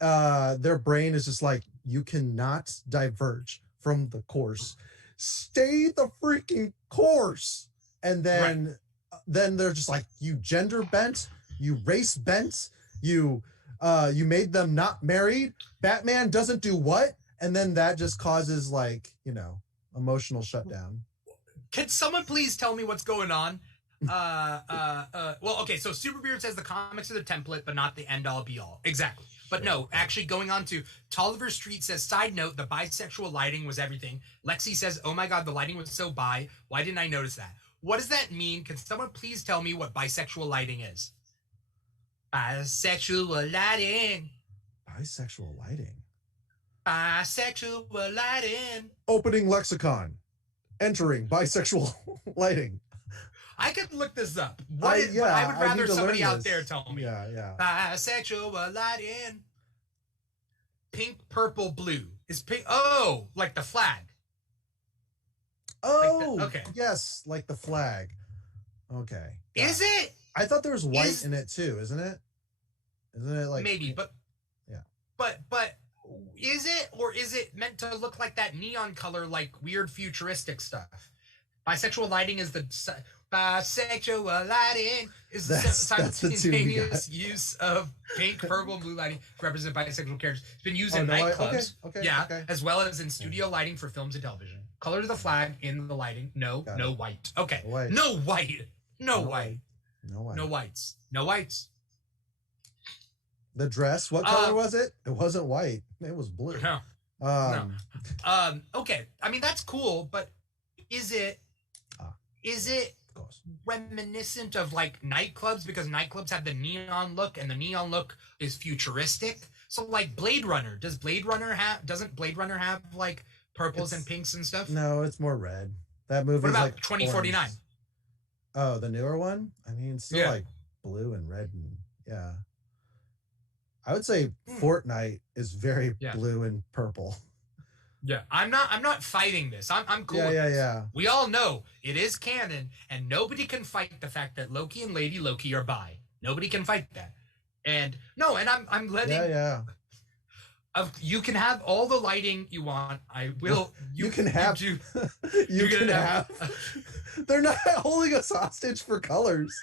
their brain is just like, you cannot diverge from the course. Stay the freaking course. And then they're just like, you gender bent, you race bent, you made them not married. Batman doesn't do what? And then that just causes, like, you know, emotional shutdown. Can someone please tell me what's going on? Well, okay, so Superbeard says the comics are the template, but not the end-all be-all. Exactly. But no, actually going on to Tolliver Street says, side note, the bisexual lighting was everything. Lexi says, oh my God, the lighting was so bi. Why didn't I notice that? What does that mean? Can someone please tell me what bisexual lighting is? Bisexual lighting. Bisexual lighting. Bisexual lighting. Opening lexicon. Entering bisexual lighting. I could look this up. But I would rather somebody out this. there tell me. Yeah. Bisexual lighting. Pink, purple, blue. Is pink? Oh, like the flag. Oh, like okay. Yes, like the flag. Okay. Is it? I thought there was white in it too, isn't it? Isn't it like maybe? But yeah. But is it, or is it meant to look like that neon color, like weird futuristic stuff? Bisexual lighting is the bisexual lighting is the simultaneous use of pink, purple, and blue lighting to represent bisexual characters. It's been used in nightclubs, as well as in studio lighting for films and television. Color of the flag in the lighting. No white. Okay. White. No white. No white. No white. No whites. No whites. The dress, what color was it? It wasn't white. It was blue. No. Okay. I mean, that's cool, but is it reminiscent of like nightclubs, because nightclubs have the neon look, and the neon look is futuristic? So like Blade Runner, doesn't Blade Runner have like purples and pinks and stuff? No, it's more red. That movie. What about like 2049? orange. Oh, the newer one? I mean, it's still like blue and red and yeah. I would say Fortnite is very blue and purple. Yeah, I'm not fighting this. I'm cool. Yeah. We all know it is canon, and nobody can fight the fact that Loki and Lady Loki are bi. Nobody can fight that. And I'm letting. Yeah. You can have all the lighting you want. I will. You can have. You can have. They're not holding us hostage for colors.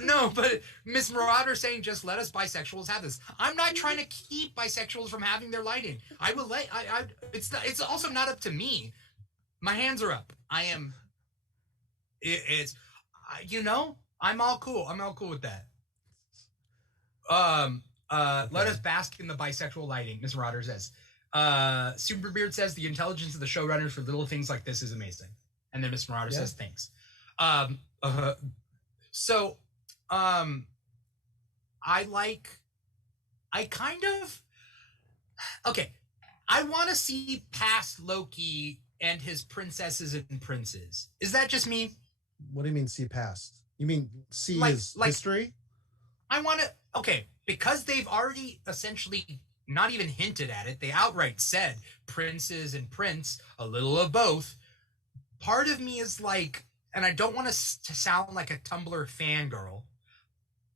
No, but Miss Marauder saying just let us bisexuals have this. I'm not trying to keep bisexuals from having their lighting. I will let. It's also not up to me. My hands are up. I am. It's. I'm all cool. I'm all cool with that. Let us bask in the bisexual lighting. Miss Marauder says. Superbeard says the intelligence of the showrunners for little things like this is amazing. And then Miss Marauder says thanks. I want to see past Loki and his princesses and princes. Is that just me? What do you mean see past? You mean see his history? I want to, because they've already essentially not even hinted at it, they outright said princes and prince, a little of both. Part of me is like, and I don't want to sound like a Tumblr fangirl,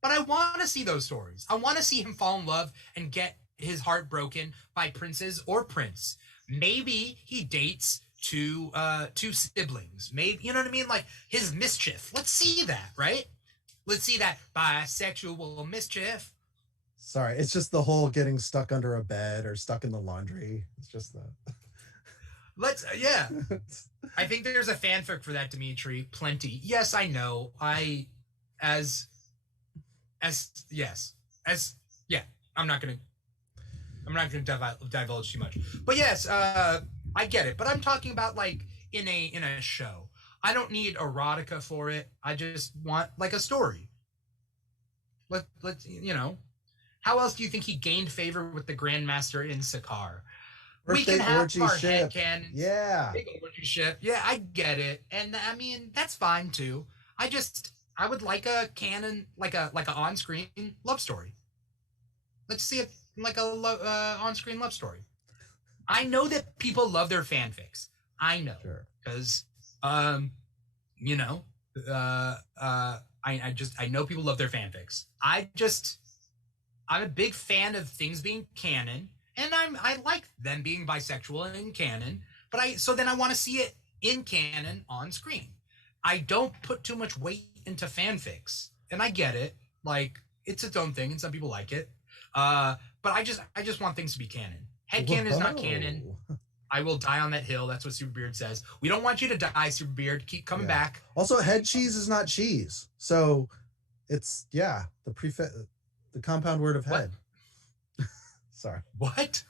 but I want to see those stories. I want to see him fall in love and get his heart broken by princes or prince. Maybe he dates two siblings. Maybe, you know what I mean? Like his mischief. Let's see that, right? Let's see that bisexual mischief. Sorry, it's just the whole getting stuck under a bed or stuck in the laundry. It's just the. Yeah. I think there's a fanfic for that, Dimitri. Plenty. Yes, I know. I'm not gonna divulge too much. But yes, I get it. But I'm talking about like in a show. I don't need erotica for it. I just want like a story. Let's How else do you think he gained favor with the Grandmaster in Sakaar? We can have our headcanon. Yeah. Big orgy ship. Yeah, I get it. And I mean, that's fine too. I would like a canon, like a on-screen love story. Let's see it like a on-screen love story. I know that people love their fanfics. I know. Because I know people love their fanfics. I'm a big fan of things being canon, and I like them being bisexual and in canon, so then I want to see it in canon on screen. I don't put too much weight into fanfics, and I get it. Like, it's its own thing, and some people like it. But I just want things to be canon. Headcanon is not canon. I will die on that hill. That's what Superbeard says. We don't want you to die, Superbeard. Keep coming back. Also, head cheese is not cheese. So it's, the compound word of head. Sorry. What?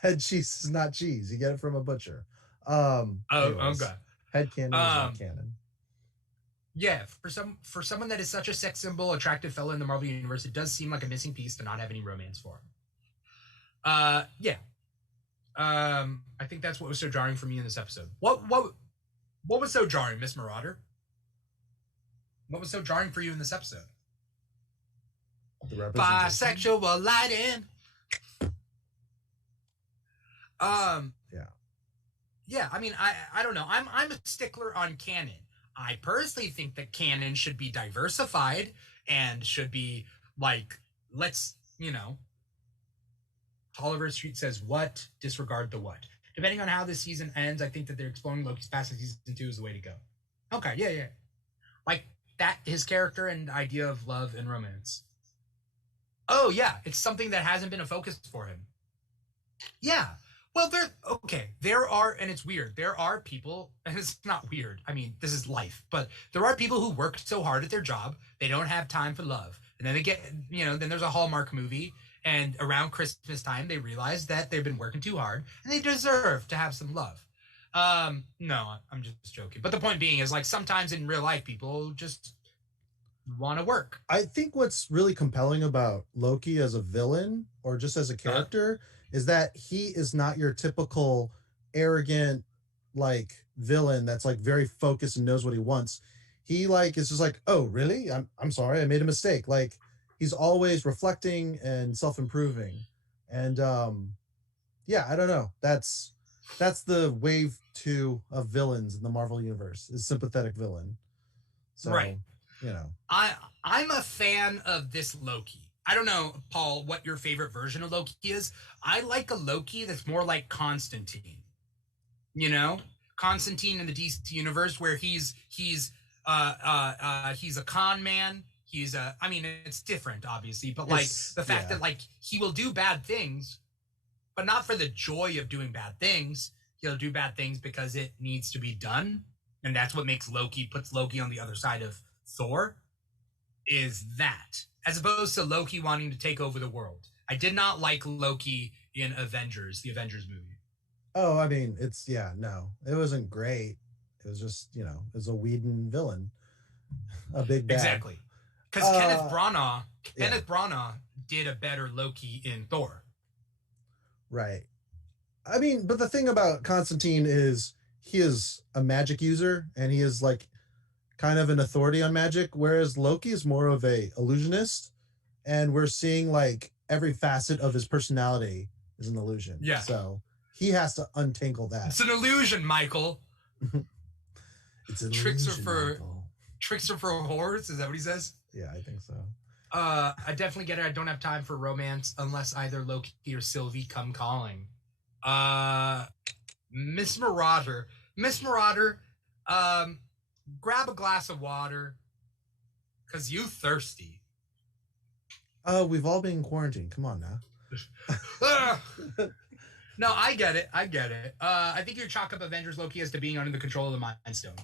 Head cheese is not cheese. You get it from a butcher. Okay. Head canon is not canon. Yeah, for someone that is such a sex symbol, attractive fellow in the Marvel Universe, it does seem like a missing piece to not have any romance for him. Yeah. I think that's what was so jarring for me in this episode. What was so jarring, Miss Marauder? What was so jarring for you in this episode? Bisexual lighting. Yeah. I mean, I don't know. I'm a stickler on canon. I personally think that canon should be diversified and should be like, Oliver Street says what, disregard the what. Depending on how this season ends, I think that they're exploring Loki's past in season 2 is the way to go. Okay, yeah. Like that, his character and idea of love and romance. Oh yeah, it's something that hasn't been a focus for him. Yeah. Well, there are, and it's weird. There are people, and it's not weird. I mean, this is life, but there are people who work so hard at their job, they don't have time for love. And then they get, then there's a Hallmark movie, and around Christmas time, they realize that they've been working too hard, and they deserve to have some love. No, I'm just joking. But the point being is, like, sometimes in real life, people just want to work. I think what's really compelling about Loki as a villain, or just as a character, is that he is not your typical arrogant, like, villain that's like very focused and knows what he wants. He like is just like, oh really? I'm sorry, I made a mistake. Like, he's always reflecting and self-improving. And I don't know. That's the wave 2 of villains in the Marvel universe, is sympathetic villain. So, right. I'm a fan of this Loki. I don't know, Paul, what your favorite version of Loki is. I like a Loki that's more like Constantine. Constantine in the DC universe, where he's a con man. It's different, obviously, but like the fact that like he will do bad things, but not for the joy of doing bad things. He'll do bad things because it needs to be done, and that's what puts Loki on the other side of Thor. Is that, as opposed to Loki wanting to take over the world. I did not like Loki in the Avengers movie. Oh, I mean, it wasn't great. It was just, it was a Whedon villain, a big bad. Exactly. Because Kenneth Branagh did a better Loki in Thor. Right. I mean, but the thing about Constantine is he is a magic user, and he is like kind of an authority on magic, whereas Loki is more of a illusionist, and we're seeing like every facet of his personality is an illusion. Yeah. So he has to untangle that. It's an illusion, Michael. It's an Tricks illusion, Michael. Tricks are for whores. Is that what he says? Yeah, I think so. I definitely get it. I don't have time for romance unless either Loki or Sylvie come calling. Miss Marauder, grab a glass of water, cause you thirsty. We've all been in quarantine. Come on now. No, I get it. I think you chalk up Avengers Loki as to being under the control of the Mind Stone.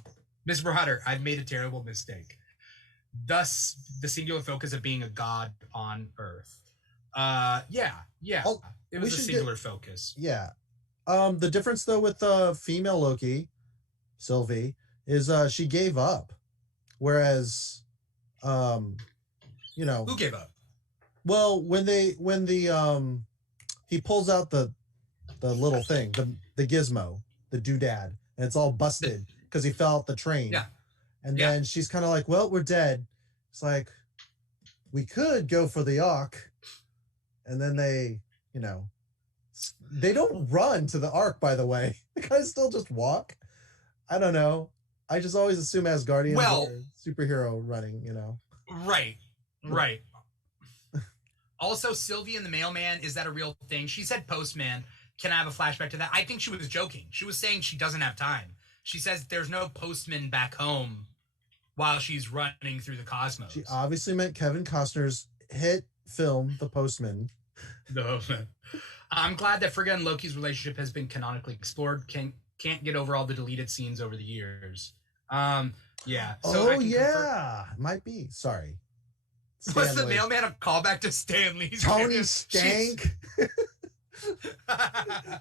Miss Marauder, I've made a terrible mistake. Thus, the singular focus of being a god on Earth. Yeah. It was a singular focus. Yeah. The difference though with female Loki, Sylvie, is she gave up, whereas, who gave up? Well, when he pulls out the little thing, the gizmo, the doodad, and it's all busted because he fell off the train. Yeah. And then she's kind of like, well, we're dead. It's like, we could go for the Ark. And then they don't run to the Ark, by the way. They kind of still just walk. I don't know. I just always assume Asgardians are superhero running, Right. Also, Sylvie and the mailman, is that a real thing? She said postman. Can I have a flashback to that? I think she was joking. She was saying she doesn't have time. She says there's no postman back home while she's running through the cosmos. She obviously meant Kevin Costner's hit film, The Postman. No. I'm glad that Frigga and Loki's relationship has been canonically explored. Can't get over all the deleted scenes over the years. Yeah. So might be. Sorry. Was the mailman a callback to Stan Lee's Tony Stank?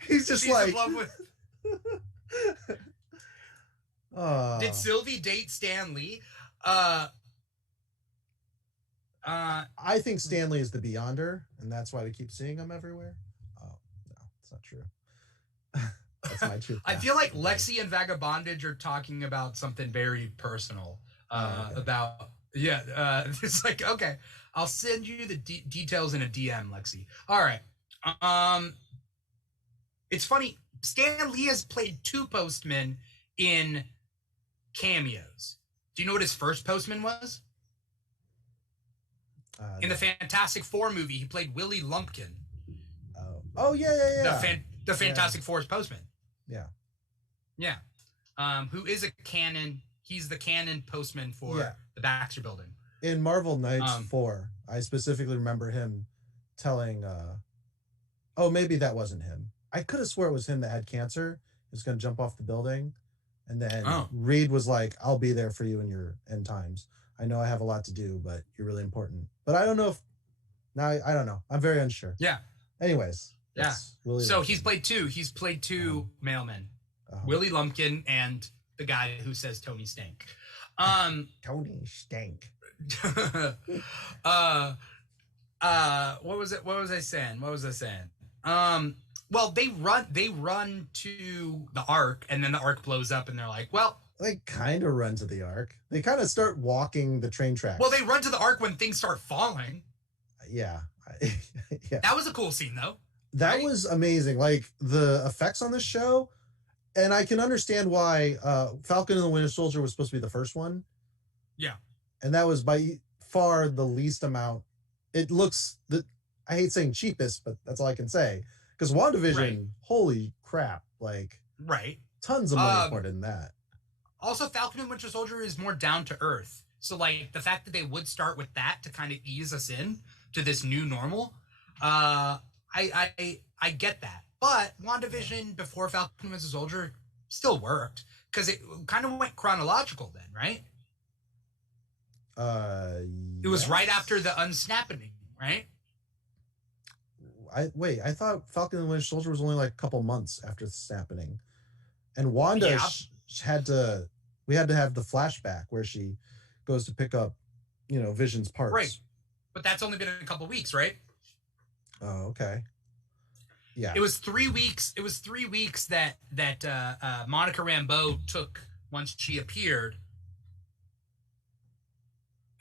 He's just like... in love with... Did Sylvie date Stan Lee? I think Stan Lee is the Beyonder, and that's why we keep seeing him everywhere. Oh, no, it's not true. That's my truth. I feel like Lexi and Vagabondage are talking about something very personal. It's like, okay, I'll send you the details in a DM, Lexi. All right. It's funny. Stan Lee has played 2 postmen in cameos. Do you know what his first postman was? In the Fantastic Four movie, he played Willie Lumpkin. Oh yeah. The Fantastic Four's postman. Yeah. Who is a canon? He's the canon postman for the Baxter Building. In Marvel Knights 4, I specifically remember him telling, maybe that wasn't him. I could have swore it was him that had cancer. He was going to jump off the building. And then Reed was like, I'll be there for you in your end times. I know I have a lot to do, but you're really important. But I don't know if... Now, I don't know. I'm very unsure. Yeah. Anyways. Yeah. So he's played 2. He's played 2 mailmen. Willie Lumpkin and the guy who says Tony Stank. Tony Stank. What was I saying? Well, they run to the Ark, and then the Ark blows up, and they're like, well... They kind of run to the Ark. They kind of start walking the train tracks. Well, they run to the Ark when things start falling. Yeah. Yeah. That was a cool scene, though. That was amazing. Like, the effects on this show, and I can understand why Falcon and the Winter Soldier was supposed to be the first one. Yeah. And that was by far the least amount. It looks... I hate saying cheapest, but that's all I can say. Because WandaVision, holy crap, like... Right. Tons of money for it in that. Also, Falcon and Winter Soldier is more down to earth. So, like, the fact that they would start with that to kind of ease us in to this new normal, I get that. But WandaVision before Falcon and Winter Soldier still worked because it kind of went chronological then, right? It was right after the unsnapping, right? I thought Falcon and Winter Soldier was only like a couple months after the snapping, and Wanda we had to have the flashback where she goes to pick up, Vision's parts. Right, but that's only been a couple weeks, right? Oh, okay. Yeah, it was 3 weeks. It was 3 weeks that Monica Rambeau took once she appeared,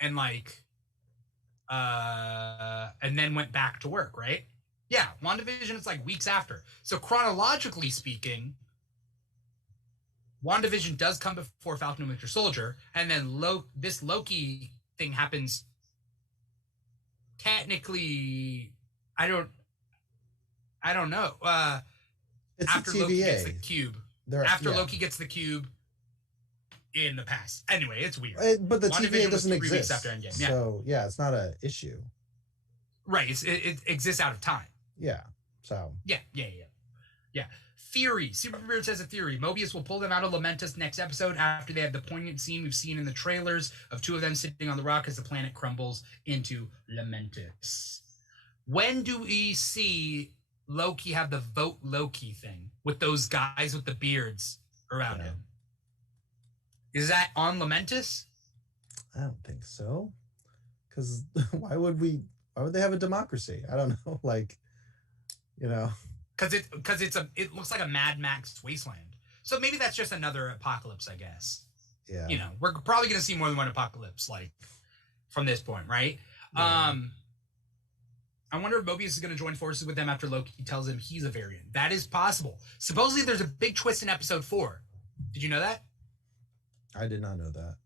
and like and then went back to work, right? Yeah, WandaVision is like weeks after. So chronologically speaking, WandaVision does come before Falcon and Winter Soldier, and then this Loki thing happens technically, I don't know. It's after Loki gets the cube. Loki gets the cube in the past. Anyway, it's weird. But the TVA doesn't exist. After Endgame. Yeah. So, yeah, it's not an issue. Right. It exists out of time. Yeah. So. Yeah. Theory. Superbeard says a theory. Mobius will pull them out of Lamentus next episode after they have the poignant scene we've seen in the trailers of two of them sitting on the rock as the planet crumbles into Lamentus. When do we see Loki have the vote Loki thing with those guys with the beards around him? Is that on Lamentus? I don't think so. Because why would they have a democracy? I don't know. Like, you know. Because it looks like a Mad Max wasteland. So maybe that's just another apocalypse, I guess. Yeah. You know, we're probably going to see more than one apocalypse, like, from this point, right? Yeah. I wonder if Mobius is going to join forces with them after Loki tells him he's a variant. That is possible. Supposedly there's a big twist in episode 4. Did you know that? I did not know that.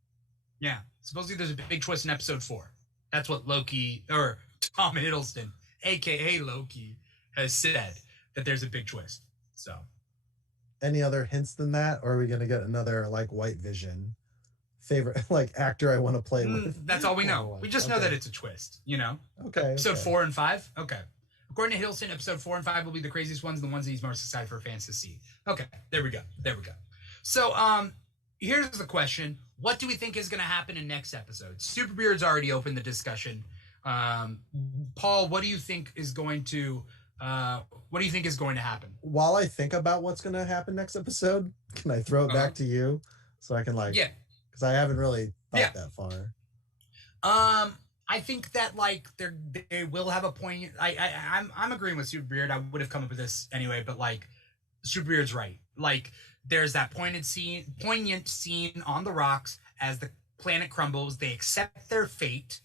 Yeah. Supposedly there's a big twist in episode 4. That's what Loki, or Tom Hiddleston, a.k.a. Loki, has said, that there's a big twist. So. Any other hints than that? Or are we going to get another, like, White Vision favorite, like, actor I want to play with? That's all we know. We just know that it's a twist, you know? Okay. Episode 4 and 5? Okay. According to Hiddleston, episode 4 and 5 will be the craziest ones, the ones that he's most excited for fans to see. Okay. There we go. So, here's the question. What do we think is going to happen in next episode? Superbeard's already opened the discussion. Paul, what do you think is going to happen? While I think about what's going to happen next episode, can I throw it back to you so I can because I haven't really thought that far. I think that like they will have a point. I'm agreeing with Superbeard. I would have come up with this anyway, but like Superbeard's right. Like there's that poignant scene on the rocks as the planet crumbles. They accept their fate,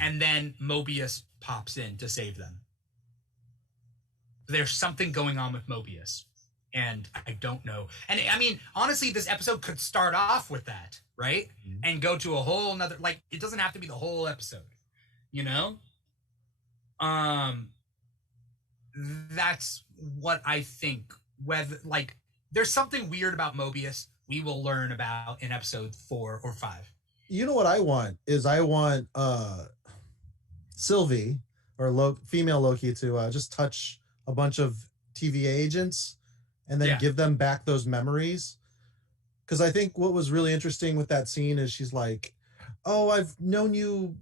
and then Mobius pops in to save them. There's something going on with Mobius, and I don't know. And I mean, honestly, this episode could start off with that, right? And go to a whole nother, like, it doesn't have to be the whole episode, you know? That's what I think. Whether, like, there's something weird about Mobius we will learn about in episode 4 or 5. You know what I want is Sylvie, or female Loki, to just touch a bunch of TVA agents and then give them back those memories. Because I think what was really interesting with that scene is she's like, oh, I've known you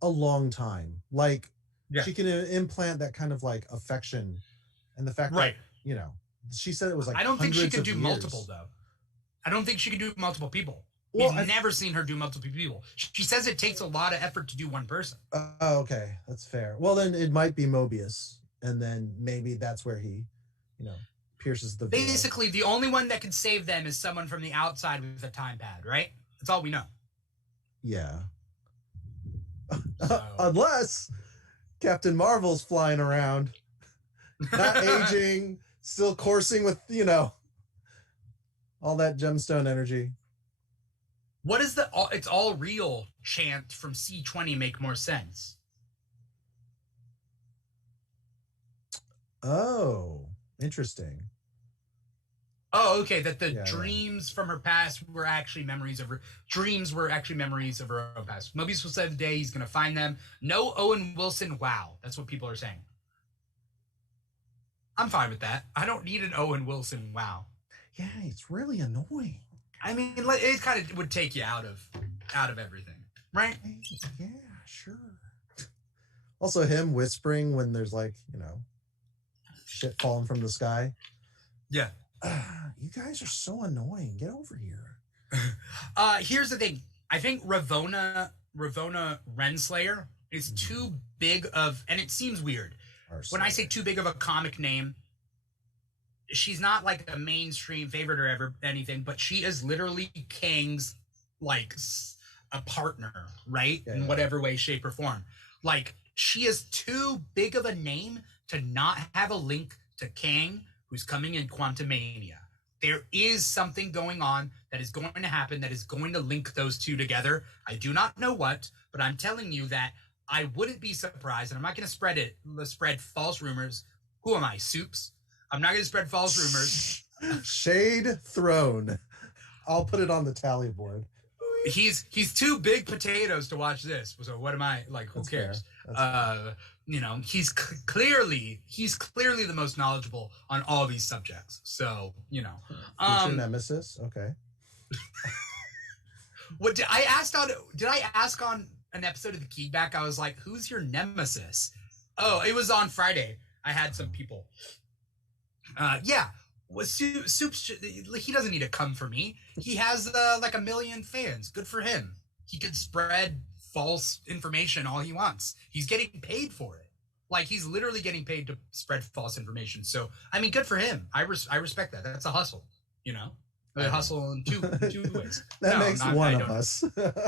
a long time. Like, she can implant that kind of like affection, and the fact that, you know, she said it was like, I don't think she could do multiple, though. I don't think she could do multiple people. Well, I've never seen her do multiple people. She says it takes a lot of effort to do one person. Oh, okay. That's fair. Well, then it might be Mobius. And then maybe that's where he, you know, pierces the veil. Basically, the only one that can save them is someone from the outside with a time pad, right? That's all we know. Yeah. Unless Captain Marvel's flying around, not aging, still coursing with, you know, all that gemstone energy. What does the "it's all real" chant from C20 make more sense? Oh, interesting. Oh, okay. That the dreams from her past were actually memories of her dreams were actually memories of her own past. Mobius will say the day he's going to find them. No Owen Wilson. Wow. That's what people are saying. I'm fine with that. I don't need an Owen Wilson. Wow. Yeah, it's really annoying. I mean, it kind of would take you out of everything, right? Yeah, sure. Also, him whispering when there's like, you know, shit falling from the sky. Yeah. You guys are so annoying. Get over here. Here's the thing. I think Ravonna Renslayer is too big of, and it seems weird. When I say too big of a comic name, she's not like a mainstream favorite or anything, but she is literally Kang's like a partner, right? Yeah, in yeah. whatever way, shape, or form. Like, she is too big of a name to not have a link to Kang, who's coming in Quantumania. There is something going on that is going to happen that is going to link those two together. I do not know what, but I'm telling you that I wouldn't be surprised, and I'm not going to spread false rumors. Who am I, Soups? I'm not going to spread false rumors. Shade thrown. I'll put it on the tally board. He's too big potatoes to watch this. So what am I like? Who That's cares? fair. You know, he's clearly the most knowledgeable on all these subjects. So you know, Future nemesis. Okay. What did I ask on? Did I ask on an episode of the Keyback? I was like, "Who's your nemesis?" Oh, it was on Friday. I had some people. Yeah. Was Soups? He doesn't need to come for me. He has like 1 million fans. Good for him. He can spread false information all he wants. He's getting paid for it. Like, he's literally getting paid to spread false information. So I mean, good for him. I respect that. That's a hustle. You know, a hustle in two ways. That makes one of us.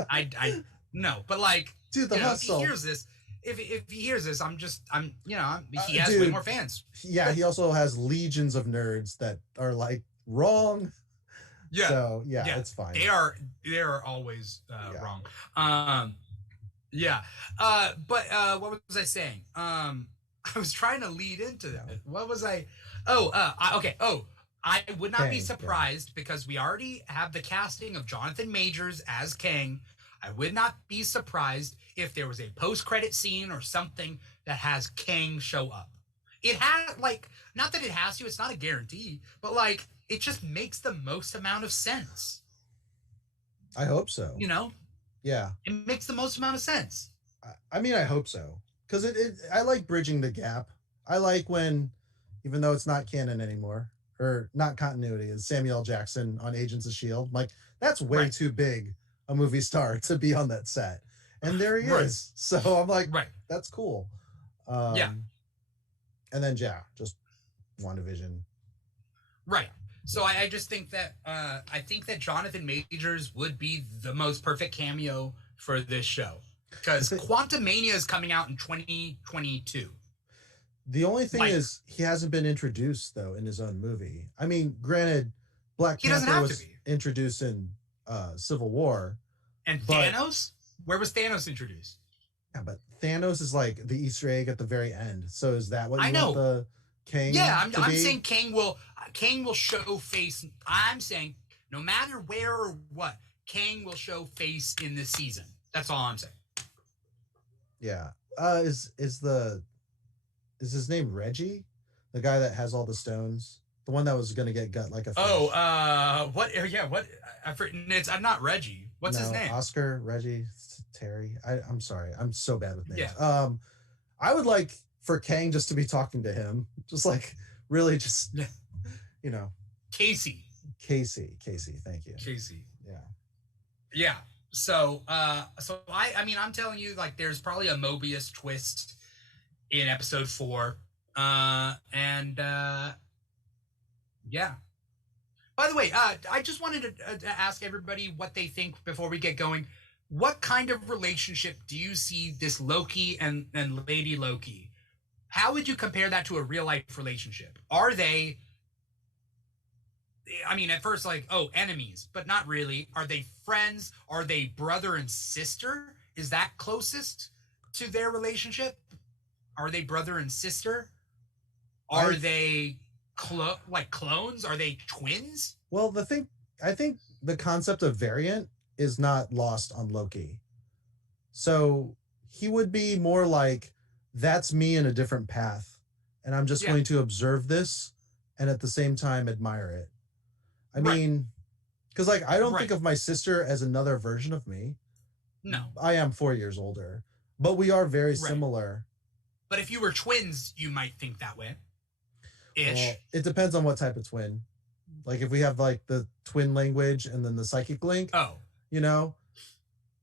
I no, but like, dude, the hustle. If he hears this. If he hears this, he has dude, way more fans. Yeah, he also has legions of nerds that are like wrong. Yeah. So yeah, it's fine. They are always wrong. Yeah. But what was I saying? I was trying to lead into that. What was I? Okay. I would not be surprised because we already have the casting of Jonathan Majors as Kang. I would not be surprised if there was a post-credit scene or something that has Kang show up. It has, like, not that it has to, it's not a guarantee, but, like, it just makes the most amount of sense. I hope so. You know? Yeah. It makes the most amount of sense. I mean, I hope so. Because I like bridging the gap. I like when, even though it's not canon anymore, or not continuity, as Samuel L. Jackson on Agents of S.H.I.E.L.D., like, that's way too big a movie star to be on that set. And there he is. So I'm like, that's cool. Yeah. And then, just WandaVision. Right. So I just think that I think that Jonathan Majors would be the most perfect cameo for this show. Because Quantumania is coming out in 2022. The only thing is he hasn't been introduced, though, in his own movie. I mean, granted, Black Panther was introduced in Civil War. And Thanos? Where was Thanos introduced? Yeah, but Thanos is like the Easter egg at the very end. So is that what you want the Kang to I'm be? saying Kang will show face. I'm saying no matter where or what, Kang will show face in this season. That's all I'm saying. Yeah. Is his name Reggie? The guy that has all the stones? The one that was gonna get gut like a fish. What? Yeah, what? I'm not Reggie. What's his name? Oscar, Reggie, Terry. I'm sorry. I'm so bad with names. Yeah. I would like for Kang just to be talking to him. Just like really just you know. Casey. Thank you. Casey. Yeah. Yeah. So I mean, I'm telling you, like, there's probably a Mobius twist in episode 4. Yeah. By the way, I just wanted to ask everybody what they think before we get going. What kind of relationship do you see this Loki and Lady Loki? How would you compare that to a real life relationship? Are they, I mean, at first, like, enemies, but not really. Are they friends? Are they brother and sister? Is that closest to their relationship? Are they brother and sister? Are they clones? Are they twins? Well, I think the concept of variant is not lost on Loki. So he would be more like, that's me in a different path. And I'm just going to observe this and at the same time admire it. I mean, because like, I don't think of my sister as another version of me. No. I am 4 years older, but we are very similar. But if you were twins, you might think that way. Ish. Well, it depends on what type of twin. Like if we have like the twin language and then the psychic link. You know,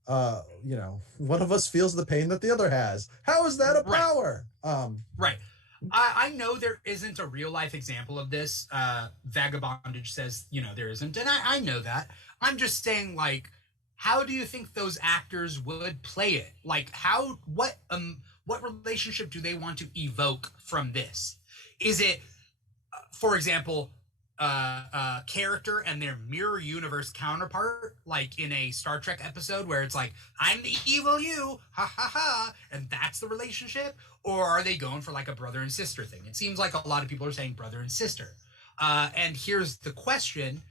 one of us feels the pain that the other has. How is that a power? Right. I know there isn't a real life example of this. Vagabondage says, there isn't. And I know that. I'm just saying, like, how do you think those actors would play it? Like, what relationship do they want to evoke from this? Is it, for example, character and their mirror universe counterpart, like in a Star Trek episode where it's like, I'm the evil you, ha ha ha, and that's the relationship? Or are they going for like a brother and sister thing? It seems like a lot of people are saying brother and sister. And here's the question,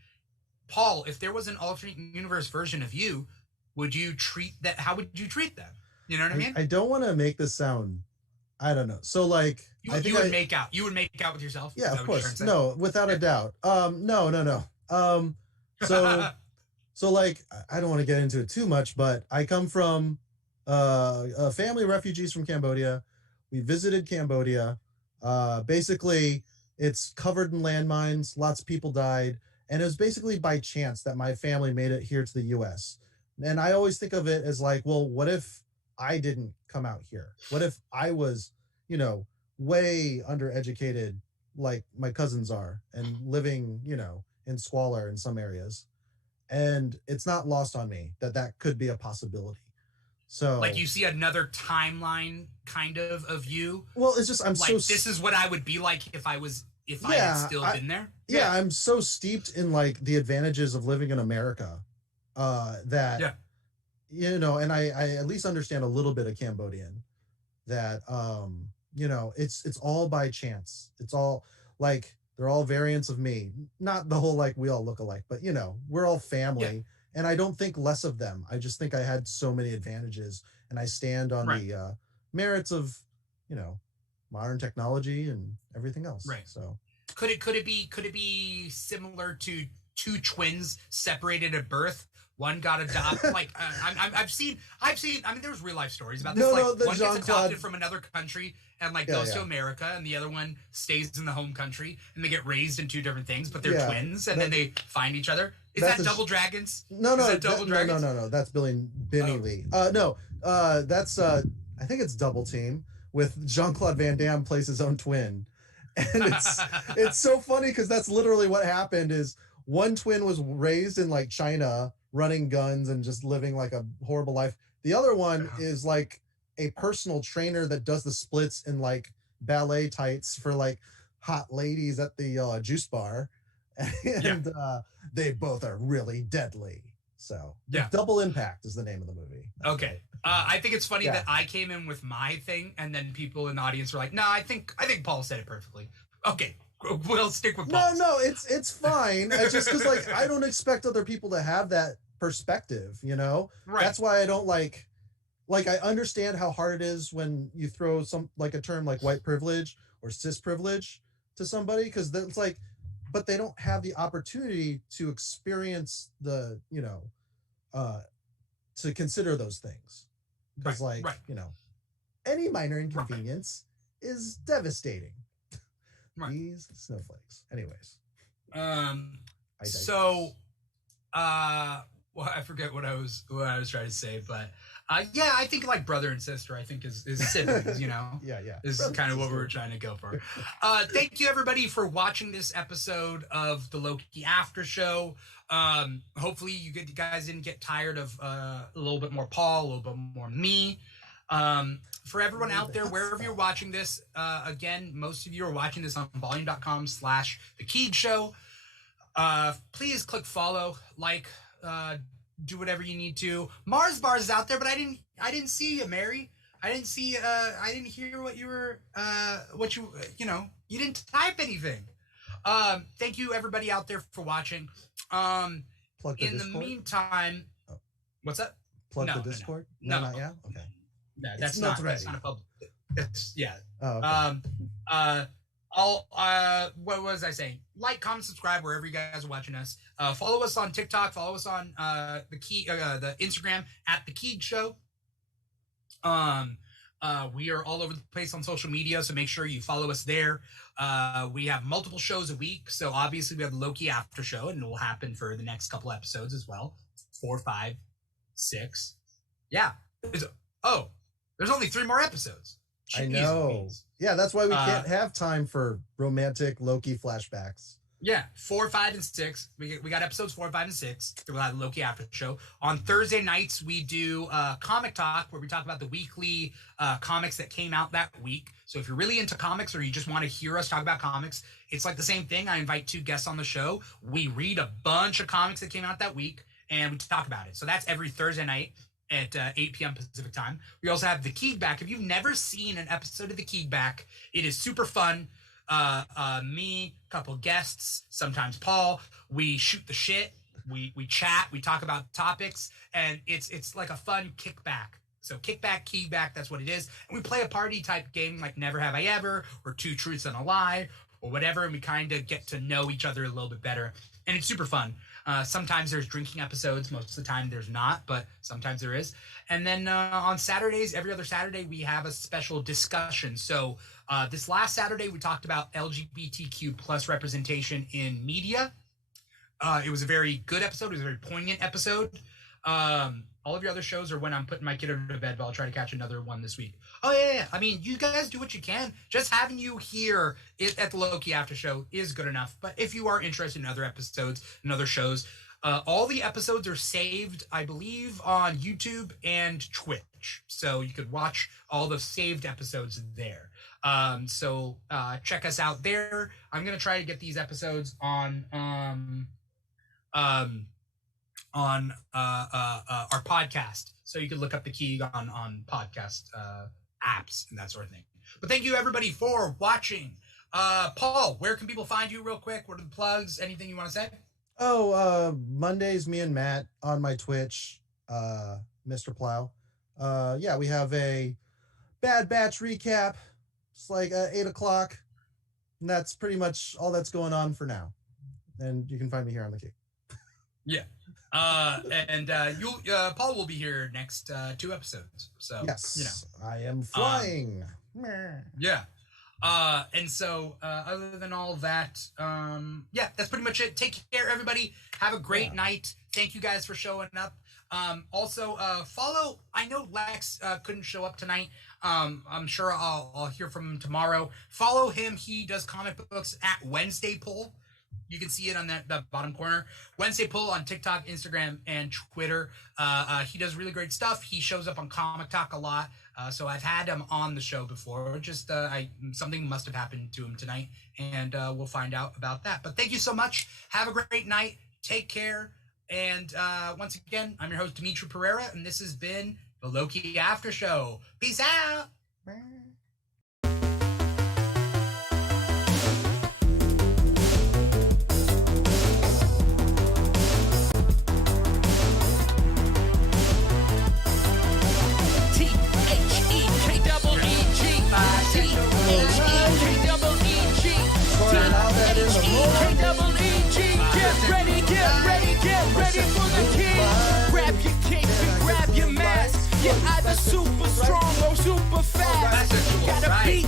Paul, if there was an alternate universe version of you, would you treat that? How would you treat them? You know what I mean? I don't want to make this sound, I don't know. So like, you would make out with yourself? Yeah, of course. No, without a doubt. No. So like, I don't want to get into it too much, but I come from a family of refugees from Cambodia. We visited Cambodia. Basically, it's covered in landmines. Lots of people died. And it was basically by chance that my family made it here to the US. And I always think of it as like, well, what if I didn't come out here? What if I was, way undereducated like my cousins are and living, in squalor in some areas? And it's not lost on me that could be a possibility. So like you see another timeline kind of you. Well, it's just, this is what I would be like if I had still been there. Yeah, I'm so steeped in like the advantages of living in America that and I at least understand a little bit of Cambodian, that it's all by chance. It's all like, they're all variants of me, not the whole like we all look alike, but we're all family. And I don't think less of them. I just think I had so many advantages, and I stand on the merits of modern technology and everything else. Right. So could it be similar to two twins separated at birth? One got adopted. Like I've seen. I mean, there's real life stories about this. One gets adopted from another country and goes to America, and the other one stays in the home country, and they get raised in two different things, but they're twins, and then they find each other. Is that Double Dragons? No. That's Billy Lee. That's I think it's Double Team with Jean-Claude Van Damme plays his own twin, and it's so funny because that's literally what happened. Is one twin was raised in like China, running guns and just living like a horrible life. The other one is like a personal trainer that does the splits in like ballet tights for like hot ladies at the juice bar. And they both are really deadly. So Double Impact is the name of the movie. Okay. I think it's funny that I came in with my thing, and then people in the audience were like, no, I think Paul said it perfectly. Okay. We'll stick with Paul. No, it's fine. It's just because like I don't expect other people to have that perspective, Right. That's why I don't like I understand how hard it is when you throw some like a term like white privilege or cis privilege to somebody, because it's like, but they don't have the opportunity to experience the to consider those things, because any minor inconvenience is devastating. Right. These snowflakes. Anyways. Well, I forget what I was trying to say, but I think like brother and sister, I think is siblings, Yeah. Is brother kind of what we were trying to go for. Thank you everybody for watching this episode of the Loki After Show. Hopefully you guys didn't get tired of a little bit more Paul, a little bit more me. For everyone out there, wherever you're watching this, again, most of you are watching this on volume.com/The Keeg Show. Please click follow, do whatever you need to. Mars Bars is out there, but I didn't see you, Mary. I didn't hear what you were, you didn't type anything. Thank you everybody out there for watching. Plug the in Discord? the meantime, what's that? Plug the Discord? No. Not yet? Okay. No, that's not a public. It's Oh, okay. What was I saying? Like, comment, subscribe wherever you guys are watching us. Follow us on TikTok. Follow us on the Instagram at The Keeg Show. We are all over the place on social media, so make sure you follow us there. We have multiple shows a week, so obviously we have the Loki After Show, and it will happen for the next couple episodes as well. 4, 5, 6. Yeah. There's only 3 more episodes. I know. Yeah, that's why we can't have time for romantic Loki flashbacks. Yeah, 4, 5, and 6. We got episodes 4, 5, and 6 throughout the Loki After Show. On Thursday nights, we do Comic Talk, where we talk about the weekly comics that came out that week. So if you're really into comics or you just want to hear us talk about comics, it's like the same thing. I invite 2 guests on the show. We read a bunch of comics that came out that week, and we talk about it. So that's every Thursday night at 8 p.m. Pacific time. We also have the Keegback. If you've never seen an episode of the Keegback, it is super fun. Me, couple guests, sometimes Paul. We shoot the shit. We chat. We talk about topics, and it's like a fun kickback. So kickback, keyback, that's what it is. And we play a party type game like Never Have I Ever or 2 Truths and a Lie or whatever, and we kind of get to know each other a little bit better. And it's super fun. Sometimes there's drinking episodes. Most of the time there's not, but sometimes there is. And then on Saturdays, every other Saturday, we have a special discussion. So this last Saturday, we talked about LGBTQ plus representation in media. It was a very good episode. It was a very poignant episode. All of your other shows are when I'm putting my kid to bed, but I'll try to catch another one this week. Oh, yeah. I mean, you guys do what you can. Just having you here at the Loki After Show is good enough. But if you are interested in other episodes and other shows, all the episodes are saved, I believe, on YouTube and Twitch. So you could watch all the saved episodes there. So check us out there. I'm going to try to get these episodes on our podcast, so you can look up the key on podcast apps and that sort of thing. But thank you everybody for watching. Paul, where can people find you real quick? What are the plugs? Anything you want to say? Mondays, me and Matt on my Twitch, Mr. Plow. Yeah, we have a Bad Batch recap. It's like 8 o'clock, and that's pretty much all that's going on for now. And you can find me here on the key. Yeah. Paul will be here next 2 episodes. So yes, I am flying. Yeah. And so other than all that, yeah, that's pretty much it. Take care, everybody. Have a great night. Thank you guys for showing up. Also, follow. I know Lex couldn't show up tonight. I'm sure I'll hear from him tomorrow. Follow him. He does comic books at Wednesday Pull. You can see it on that bottom corner. Wednesday Pull on TikTok, Instagram, and Twitter. He does really great stuff. He shows up on Comic Talk a lot. So I've had him on the show before. Just something must have happened to him tonight, and we'll find out about that. But thank you so much. Have a great night. Take care. And once again, I'm your host, Dimitri Pereira, and this has been the Loki After Show. Peace out. Get ready for the king. Grab your cape and grab your mask. You're either super strong or super fast. Gotta beat